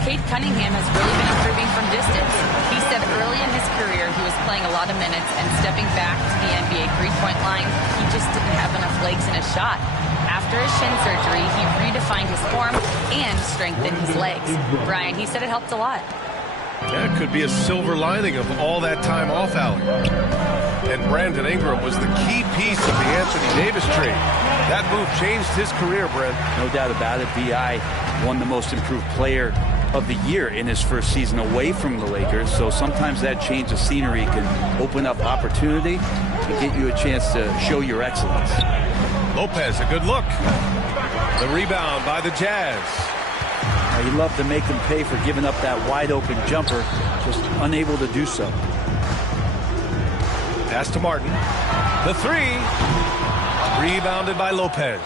Cade Cunningham has really been improving from distance. He said early in his career he was playing a lot of minutes and stepping back to the NBA three-point line, he just didn't have enough legs in his shot. After his shin surgery, he redefined his form and strengthened his legs. Brian, he said it helped a lot. Yeah, it could be a silver lining of all that time off, Allie. And Brandon Ingram was the key piece of the Anthony Davis trade. That move changed his career, Brent. No doubt about it. B.I. won the most improved player of the year in his first season away from the Lakers. So sometimes that change of scenery can open up opportunity and get you a chance to show your excellence. Lopez, a good look. The rebound by the Jazz. He loved to make them pay for giving up that wide open jumper, just unable to do so. Pass to Martin. The 3. Rebounded by Lopez.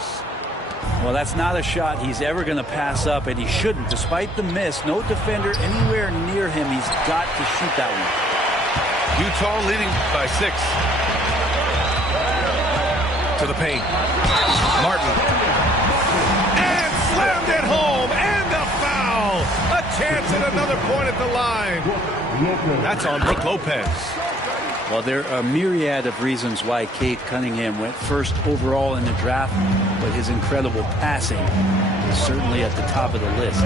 Well, that's not a shot he's ever going to pass up, and he shouldn't. Despite the miss, no defender anywhere near him. He's got to shoot that one. Utah leading by 6. To the paint. Martin. And slammed it home. And a foul. A chance at another point at the line. That's on Brook Lopez. Well, there are a myriad of reasons why Cade Cunningham went first overall in the draft, but his incredible passing is certainly at the top of the list.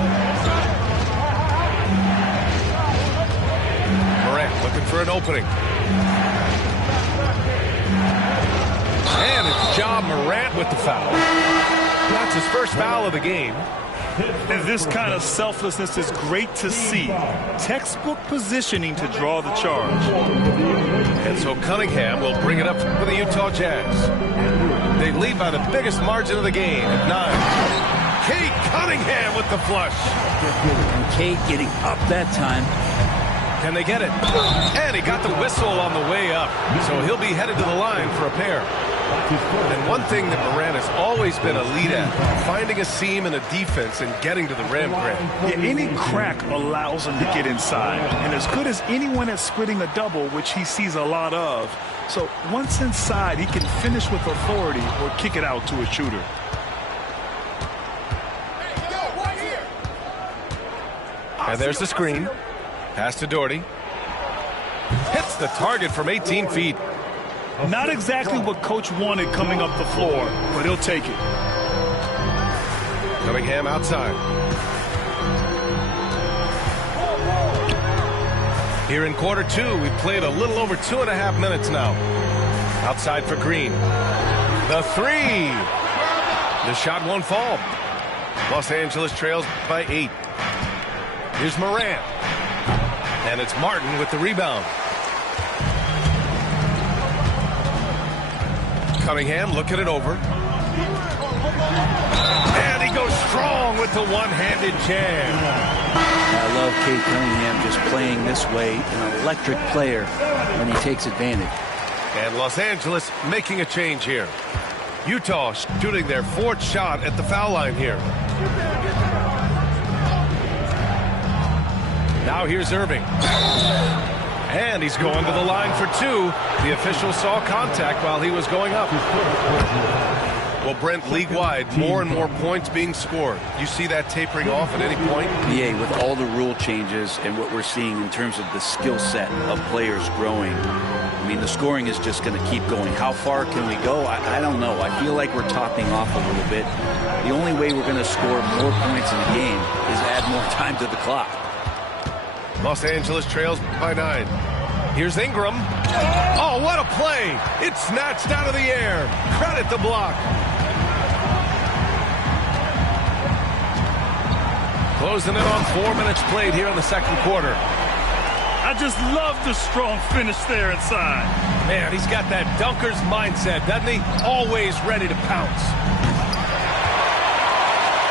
Morant. Looking for an opening. And it's Ja Morant with the foul. That's his first foul of the game. And this kind of selflessness is great to see. Textbook positioning to draw the charge. And so Cunningham will bring it up for the Utah Jazz. They lead by the biggest margin of the game at 9. Kate Cunningham with the flush. And Kate getting up that time. Can they get it? And he got the whistle on the way up. So he'll be headed to the line for a pair. And one thing that Morant has always been elite at, finding a seam in a defense and getting to the rim, Grant. Yeah, any crack allows him to get inside. And as good as anyone at splitting a double, which he sees a lot of. So once inside, he can finish with authority or kick it out to a shooter. And there's the screen. Pass to Doherty. Hits the target from 18 feet. Not exactly what coach wanted coming up the floor, but he'll take it. Cunningham outside. Here in quarter 2, we've played a little over 2.5 minutes now. Outside for Green. The three. The shot won't fall. Los Angeles trails by 8. Here's Morant. And it's Martin with the rebound. Cunningham looking it over. And he goes strong with the one-handed jam. I love Kate Cunningham just playing this way, an electric player when he takes advantage. And Los Angeles making a change here. Utah shooting their 4th shot at the foul line here. Now here's Irving. And he's going to the line for 2. The official saw contact while he was going up. Well, Brent, league-wide, more and more points being scored. You see that tapering off at any point? Yeah, with all the rule changes and what we're seeing in terms of the skill set of players growing, I mean, the scoring is just going to keep going. How far can we go? I don't know. I feel like we're topping off a little bit. The only way we're going to score more points in the game is add more time to the clock. Los Angeles trails by 9. Here's Ingram. Oh, what a play. It's snatched out of the air. Credit the block. Closing in on 4 minutes played here in the second quarter. I just love the strong finish there inside. Man, he's got that dunker's mindset, doesn't he? Always ready to pounce.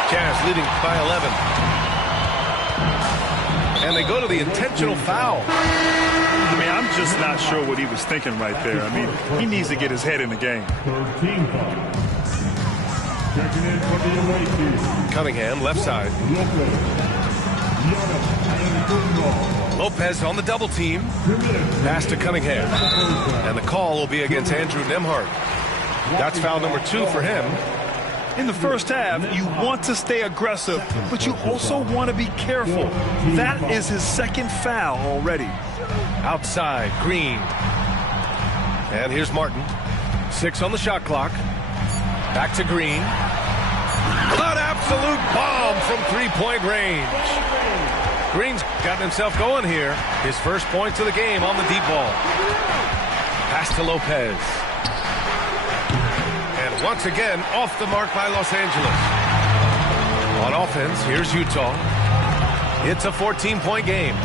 Jazz leading by 11. And they go to the intentional foul. I mean, I'm just not sure what he was thinking right there. I mean, he needs to get his head in the game. Cunningham, left side. Lopez on the double team. Pass to Cunningham. And the call will be against Andrew Nembhard. That's foul number 2 for him. In the first half, you want to stay aggressive, but you also want to be careful. That is his 2nd foul already. Outside, Green. And here's Martin. 6 on the shot clock. Back to Green. An absolute bomb from 3-point range. Green's gotten himself going here. His first points of the game on the deep ball. Pass to Lopez. And once again, off the mark by Los Angeles. On offense, here's Utah. It's a 14-point game.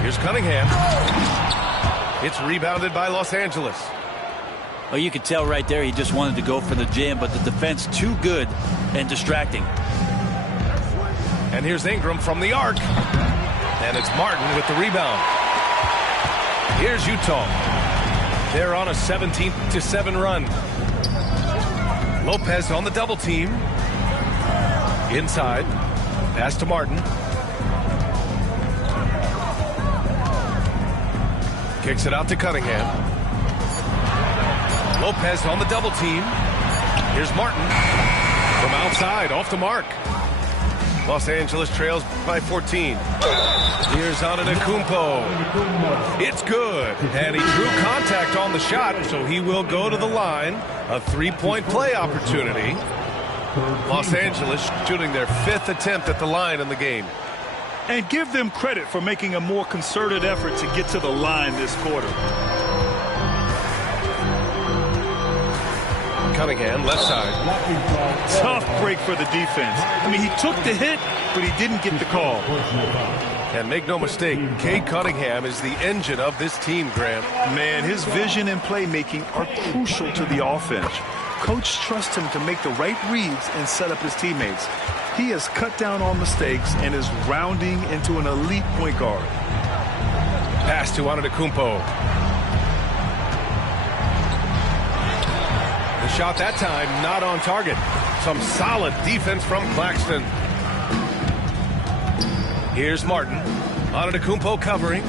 Here's Cunningham. It's rebounded by Los Angeles. Well, you could tell right there he just wanted to go for the jam, but the defense too good and distracting. And here's Ingram from the arc. And it's Martin with the rebound. Here's Utah. They're on a 17-7 run. Lopez on the double team. Inside. Pass to Martin. Kicks it out to Cunningham. Lopez on the double team. Here's Martin. From outside, off the mark. Los Angeles trails by 14. Here's Antetokounmpo. It's good. And he drew contact on the shot, so he will go to the line. A 3-point play opportunity. Los Angeles shooting their 5th attempt at the line in the game. And give them credit for making a more concerted effort to get to the line this quarter. Cunningham, left side. Tough break for the defense. I mean, he took the hit, but he didn't get the call. And make no mistake, Cade Cunningham is the engine of this team, Grant. Man, his vision and playmaking are crucial to the offense. Coach trusts him to make the right reads and set up his teammates. He has cut down on mistakes and is rounding into an elite point guard. Pass to Antetokounmpo. The shot that time not on target. Some solid defense from Claxton. Here's Martin. Antetokounmpo covering.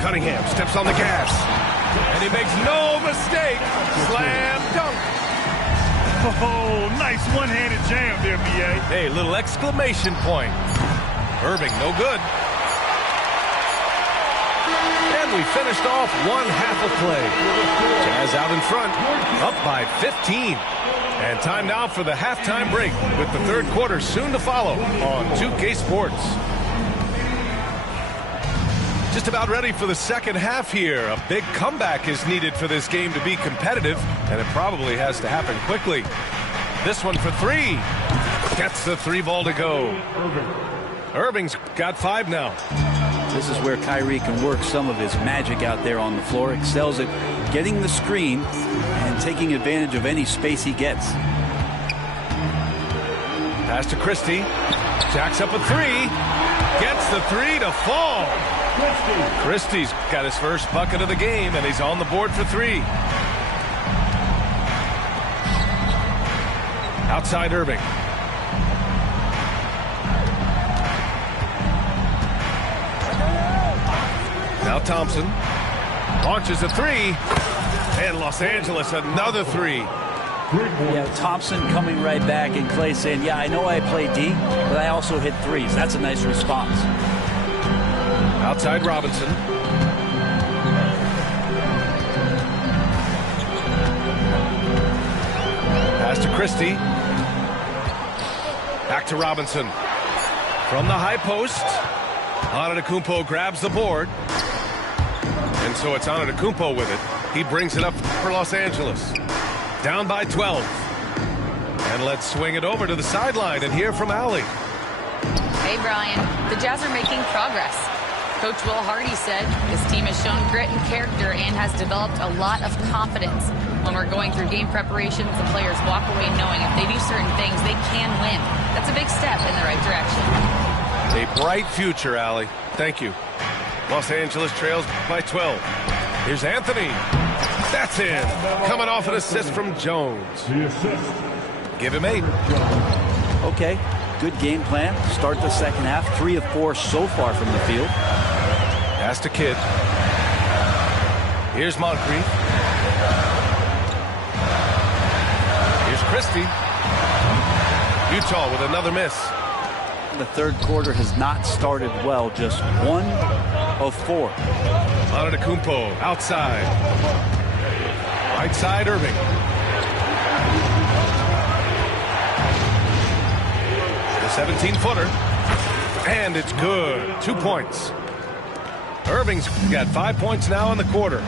Cunningham steps on the gas. And he makes no mistake. Slam dunk. Oh, nice one-handed jam there, B.A. Hey, little exclamation point. Irving, no good. And we finished off one half of play. Jazz out in front, up by 15. And time now for the halftime break with the third quarter soon to follow on 2K Sports. Just about ready for the second half here. A big comeback is needed for this game to be competitive, and it probably has to happen quickly. This one for three. Gets the three ball to go. Irving's got 5 now. This is where Kyrie can work some of his magic out there on the floor. Excels at getting the screen and taking advantage of any space he gets. Pass to Christie. Jacks up a 3. Gets the 3 to fall. Christie's got his first bucket of the game, and he's on the board for 3. Outside Irving. Now Thompson launches a 3, and Los Angeles another 3. Yeah, Thompson coming right back, and Clay saying, yeah, I know I play D, but I also hit 3s. That's a nice response. Outside Robinson. Pass to Christie. Back to Robinson. From the high post, Antetokounmpo grabs the board. And so it's Antetokounmpo with it. He brings it up for Los Angeles. Down by 12. And let's swing it over to the sideline and hear from Allie. Hey, Brian. The Jazz are making progress. Coach Will Hardy said his team has shown grit and character and has developed a lot of confidence. When we're going through game preparations, the players walk away knowing if they do certain things, they can win. That's a big step in the right direction. A bright future, Allie. Thank you. Los Angeles trails by 12. Here's Anthony. That's in. Coming off an assist from Jones. Give him 8. Okay, good game plan. Start the second half. 3 of 4 so far from the field. Pass to Kidd. Here's Moncrief. Here's Christie. Utah with another miss. The third quarter has not started well. Just 1 of 4. Antetokounmpo outside. Right side Irving. The 17-footer. And it's good. 2 points. Irving's got 5 points now in the quarter.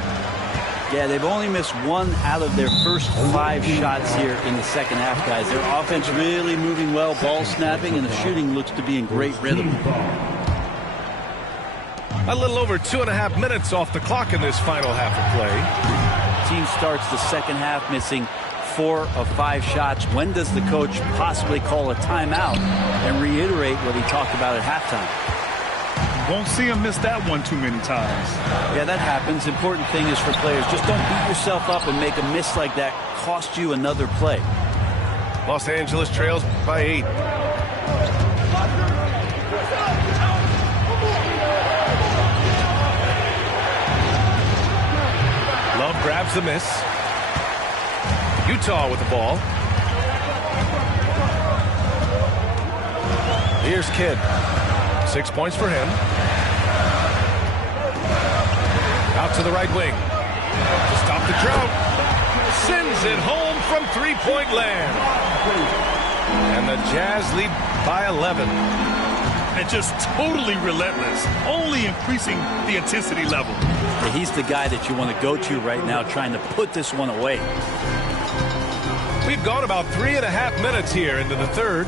Yeah, they've only missed 1 out of their first 5 shots here in the second half, guys. Their offense really moving well, ball snapping, and the shooting looks to be in great rhythm. A little over 2.5 minutes off the clock in this final half of play. Team starts the second half missing 4 of 5 shots. When does the coach possibly call a timeout and reiterate what he talked about at halftime? Won't see him miss that one too many times. Yeah, that happens. Important thing is for players, just don't beat yourself up and make a miss like that cost you another play. Los Angeles trails by 8. Love grabs the miss. Utah with the ball. Here's Kidd. 6 points for him. Out to the right wing. To stop the drought. Sends it home from three-point land. And the Jazz lead by 11. And just totally relentless, only increasing the intensity level. He's the guy that you want to go to right now, trying to put this one away. We've gone about 3.5 minutes here into the third.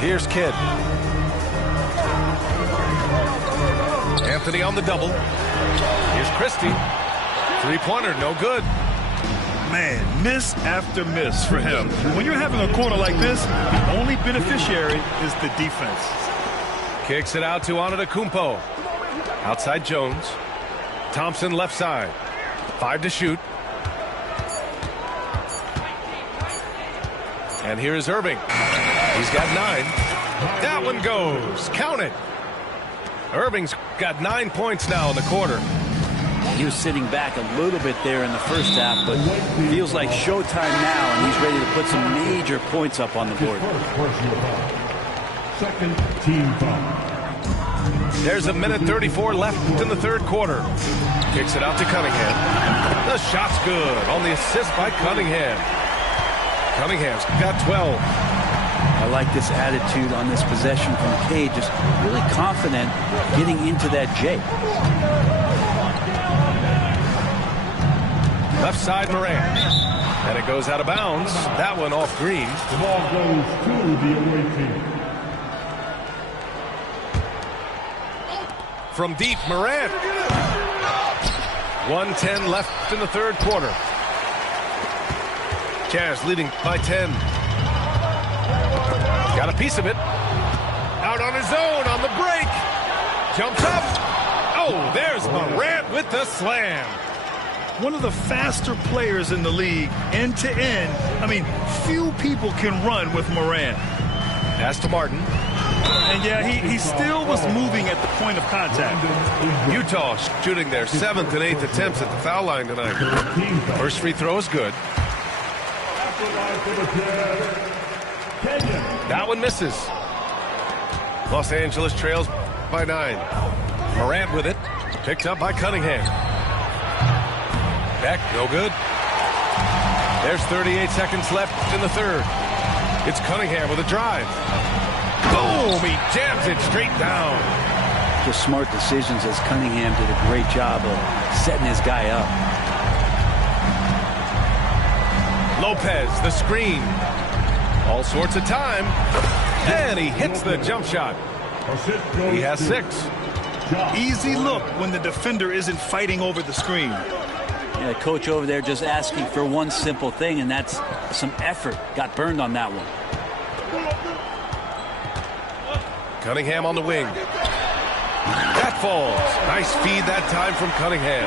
Here's Kidd. Anthony on the double. Here's Christie. Three-pointer, no good. Man, miss after miss for him. When you're having a quarter like this, the only beneficiary is the defense. Kicks it out to Antetokounmpo. Outside Jones. Thompson left side. 5 to shoot. And here is Irving. He's got 9. That one goes. Count it. Irving's got 9 points now in the quarter. He was sitting back a little bit there in the first half, but feels like showtime now, and he's ready to put some major points up on the board. Second team foul. There's 1:34 left in the third quarter. Kicks it out to Cunningham. The shot's good on the assist by Cunningham. Cunningham's got 12. I like this attitude on this possession from Cade, just really confident getting into that J. Left side Morant. And it goes out of bounds. That one off Green. The ball goes to the away team. From deep, Morant. 1:10 left in the third quarter. Jazz leading by 10. Got a piece of it. Out on his own on the break. Jumps up. Oh, there's Morant with the slam. One of the faster players in the league, end to end. I mean, few people can run with Morant. Pass to Martin. And yeah, he still was moving at the point of contact. Utah shooting their 7th and 8th attempts at the foul line tonight. First free throw is good. That one misses. Los Angeles trails by 9. Morant with it. Picked up by Cunningham. Beck, no good. There's 38 seconds left in the third. It's Cunningham with a drive. Boom! He jams it straight down. Just smart decisions, as Cunningham did a great job of setting his guy up. Lopez, the screen. All sorts of time. And he hits the jump shot. He has 6. Easy look when the defender isn't fighting over the screen. Yeah, coach over there just asking for one simple thing, and that's some effort. Got burned on that one. Cunningham on the wing. That falls. Nice feed that time from Cunningham.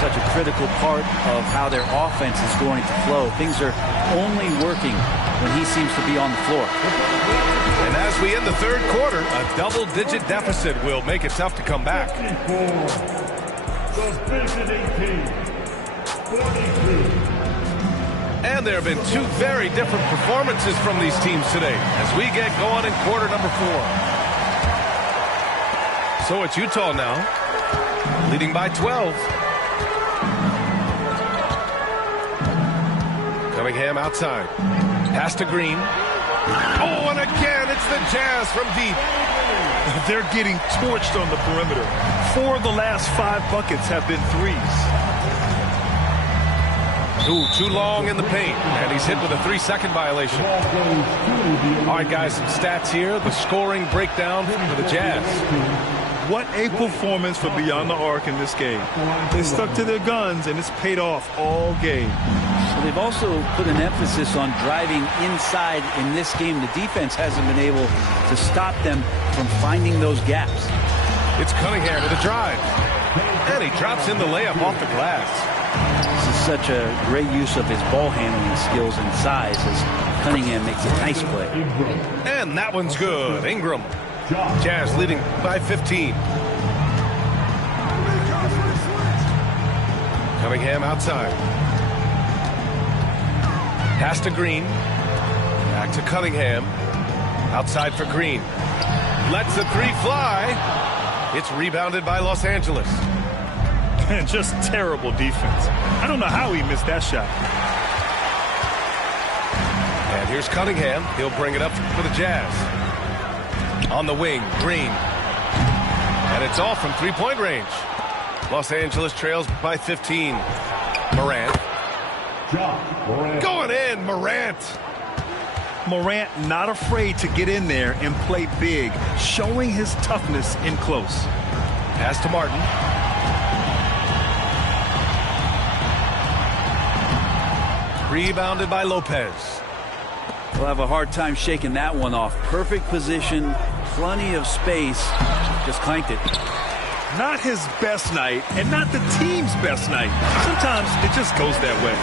Such a critical part of how their offense is going to flow. Things are only working when he seems to be on the floor. And as we end the third quarter, a double-digit deficit will make it tough to come back. The visiting team, 42. And there have been 2 very different performances from these teams today as we get going in quarter number 4. So it's Utah now, leading by 12. Cunningham outside. Pass to Green. Oh, and again, it's the Jazz from deep. They're getting torched on the perimeter. 4 of the last 5 buckets have been threes. Ooh, too long in the paint, and he's hit with a 3-second violation. All right, guys, some stats here. The scoring breakdown for the Jazz. What a performance for Beyond the Arc in this game. They stuck to their guns, and it's paid off all game. So they've also put an emphasis on driving inside in this game. The defense hasn't been able to stop them from finding those gaps. It's Cunningham with a drive. And he drops in the layup off the glass. This is such a great use of his ball handling skills and size as Cunningham makes a nice play. And that one's good. Ingram. Jazz leading by 15. Cunningham outside. Pass to Green. Back to Cunningham. Outside for Green. Lets the 3 fly. It's rebounded by Los Angeles. And just terrible defense. I don't know how he missed that shot. And here's Cunningham. He'll bring it up for the Jazz. On the wing, Green. And it's off from three-point range. Los Angeles trails by 15. Morant. Going in, Morant. Morant not afraid to get in there and play big, showing his toughness in close. Pass to Martin. Rebounded by Lopez. We'll have a hard time shaking that one off. Perfect position, plenty of space. Just clanked it. Not his best night, and not the team's best night. Sometimes it just goes that way.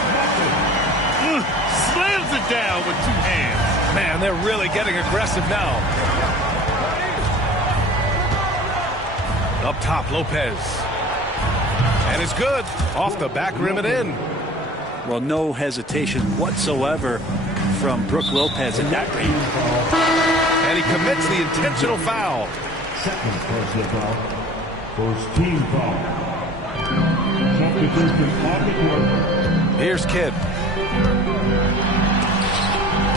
Slams it down with two hands. Man, they're really getting aggressive now. Up top, Lopez. And it's good. Off the back rim and in. Well, no hesitation whatsoever from Brook Lopez in that range. And he commits the intentional foul. Second personal foul. First team foul. Substitution on the court. Here's Kidd.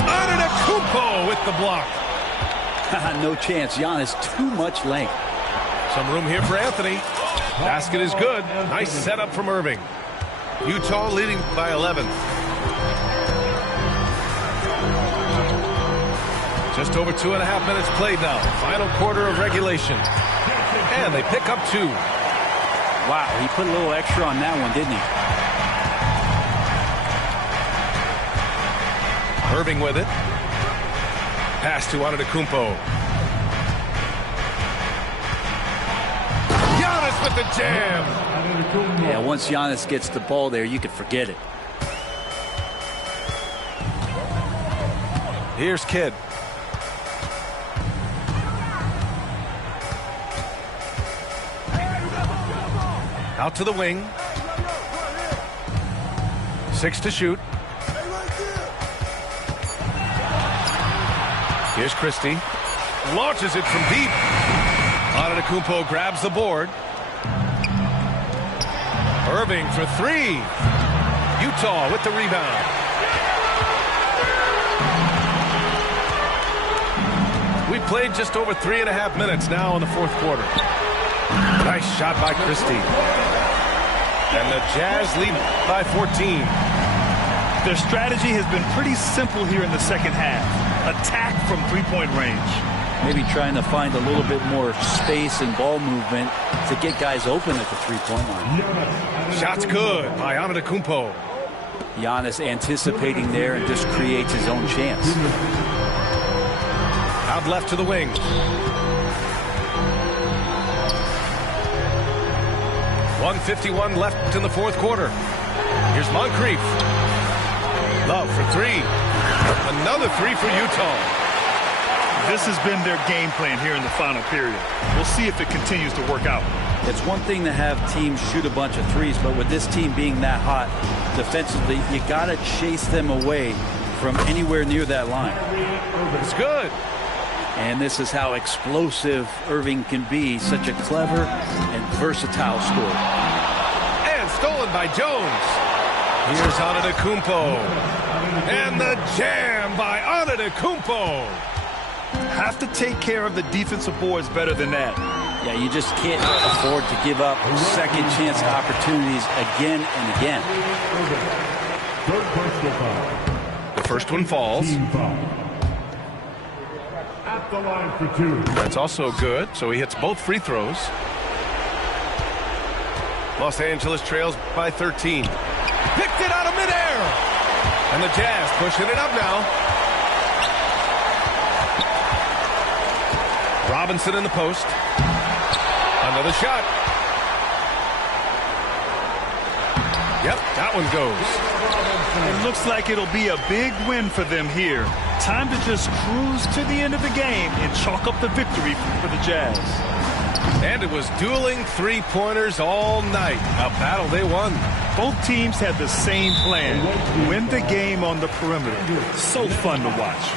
Antetokounmpo with the block. No chance. Giannis, too much length. Some room here for Anthony. Basket is good. Nice setup from Irving. Utah leading by 11. Just over 2.5 minutes played now. Final quarter of regulation. And they pick up 2. Wow, he put a little extra on that one, didn't he? Irving with it. Pass to Antetokounmpo. Giannis with the jam. Yeah, once Giannis gets the ball there, you can forget it. Here's Kidd. Out to the wing. 6 to shoot. Here's Christie. Launches it from deep. Antetokounmpo grabs the board. Irving for 3. Utah with the rebound. We played just over 3.5 minutes now in the fourth quarter. Nice shot by Christie. And the Jazz lead by 14. Their strategy has been pretty simple here in the second half. Attack from three-point range. Maybe trying to find a little bit more space and ball movement to get guys open at the three-point line. Shot's good by Antetokounmpo. Giannis anticipating there and just creates his own chance. Out left to the wing. .151 left in the fourth quarter. Here's Moncrief. Love for 3. Another 3 for Utah. This has been their game plan here in the final period. We'll see if it continues to work out. It's one thing to have teams shoot a bunch of threes, but with this team being that hot defensively, you got to chase them away from anywhere near that line. It's good. And this is how explosive Irving can be. Such a clever and versatile scorer. And stolen by Jones. Here's Antetokounmpo. And the jam by Antetokounmpo. Have to take care of the defensive boards better than that. Yeah, you just can't afford to give up second chance opportunities again and again. The first one falls. At the line for 2. That's also good, so he hits both free throws. Los Angeles trails by 13. Picked it out of midair. And the Jazz pushing it up now. Robinson in the post. Another shot. Yep, that one goes. It looks like it'll be a big win for them here. Time to just cruise to the end of the game and chalk up the victory for the Jazz. And it was dueling three-pointers all night. A battle they won. Both teams had the same plan. Win the game on the perimeter. So fun to watch.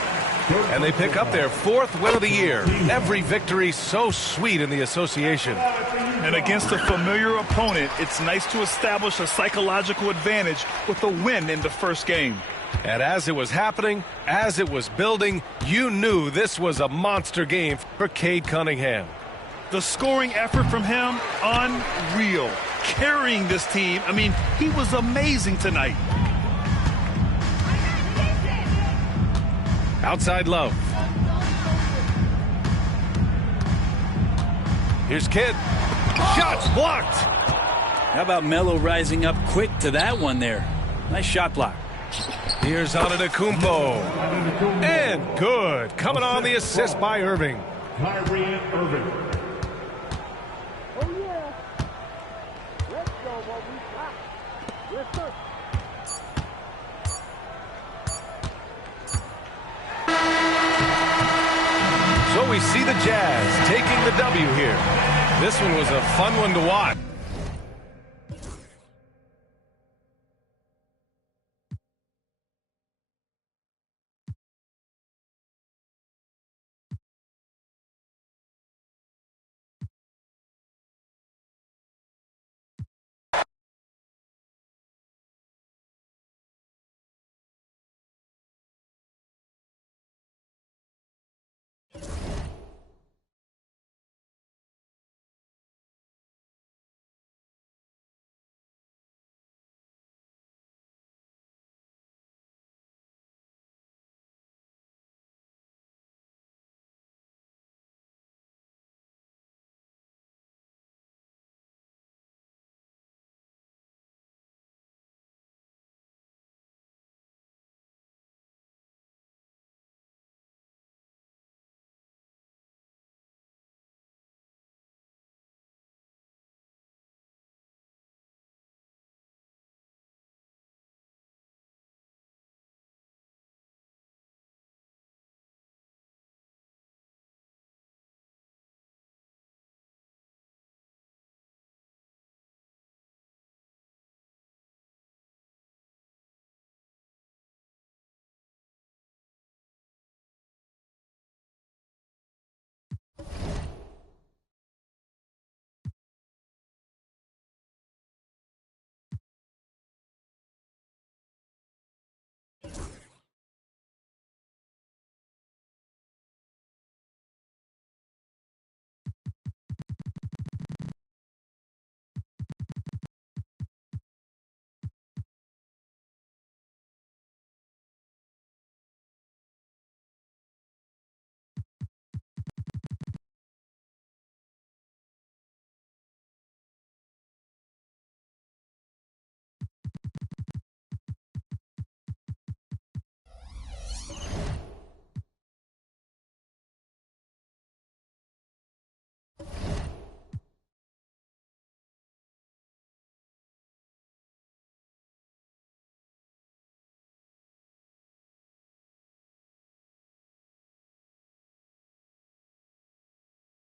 And they pick up their 4th win of the year. Every victory so sweet in the association. And against a familiar opponent, it's nice to establish a psychological advantage with a win in the first game. And as it was happening, as it was building, you knew this was a monster game for Cade Cunningham. The scoring effort from him, unreal. Carrying this team, I mean, he was amazing tonight. Outside Love. Here's Kidd. Shots blocked. How about Melo rising up quick to that one there? Nice shot block. Here's Antetokounmpo. And good. Coming on the assist by Irving. Kyrie Irving. Oh, yeah. Let's go, what we got. Yes, sir. So we see the Jazz taking the W here. This one was a fun one to watch.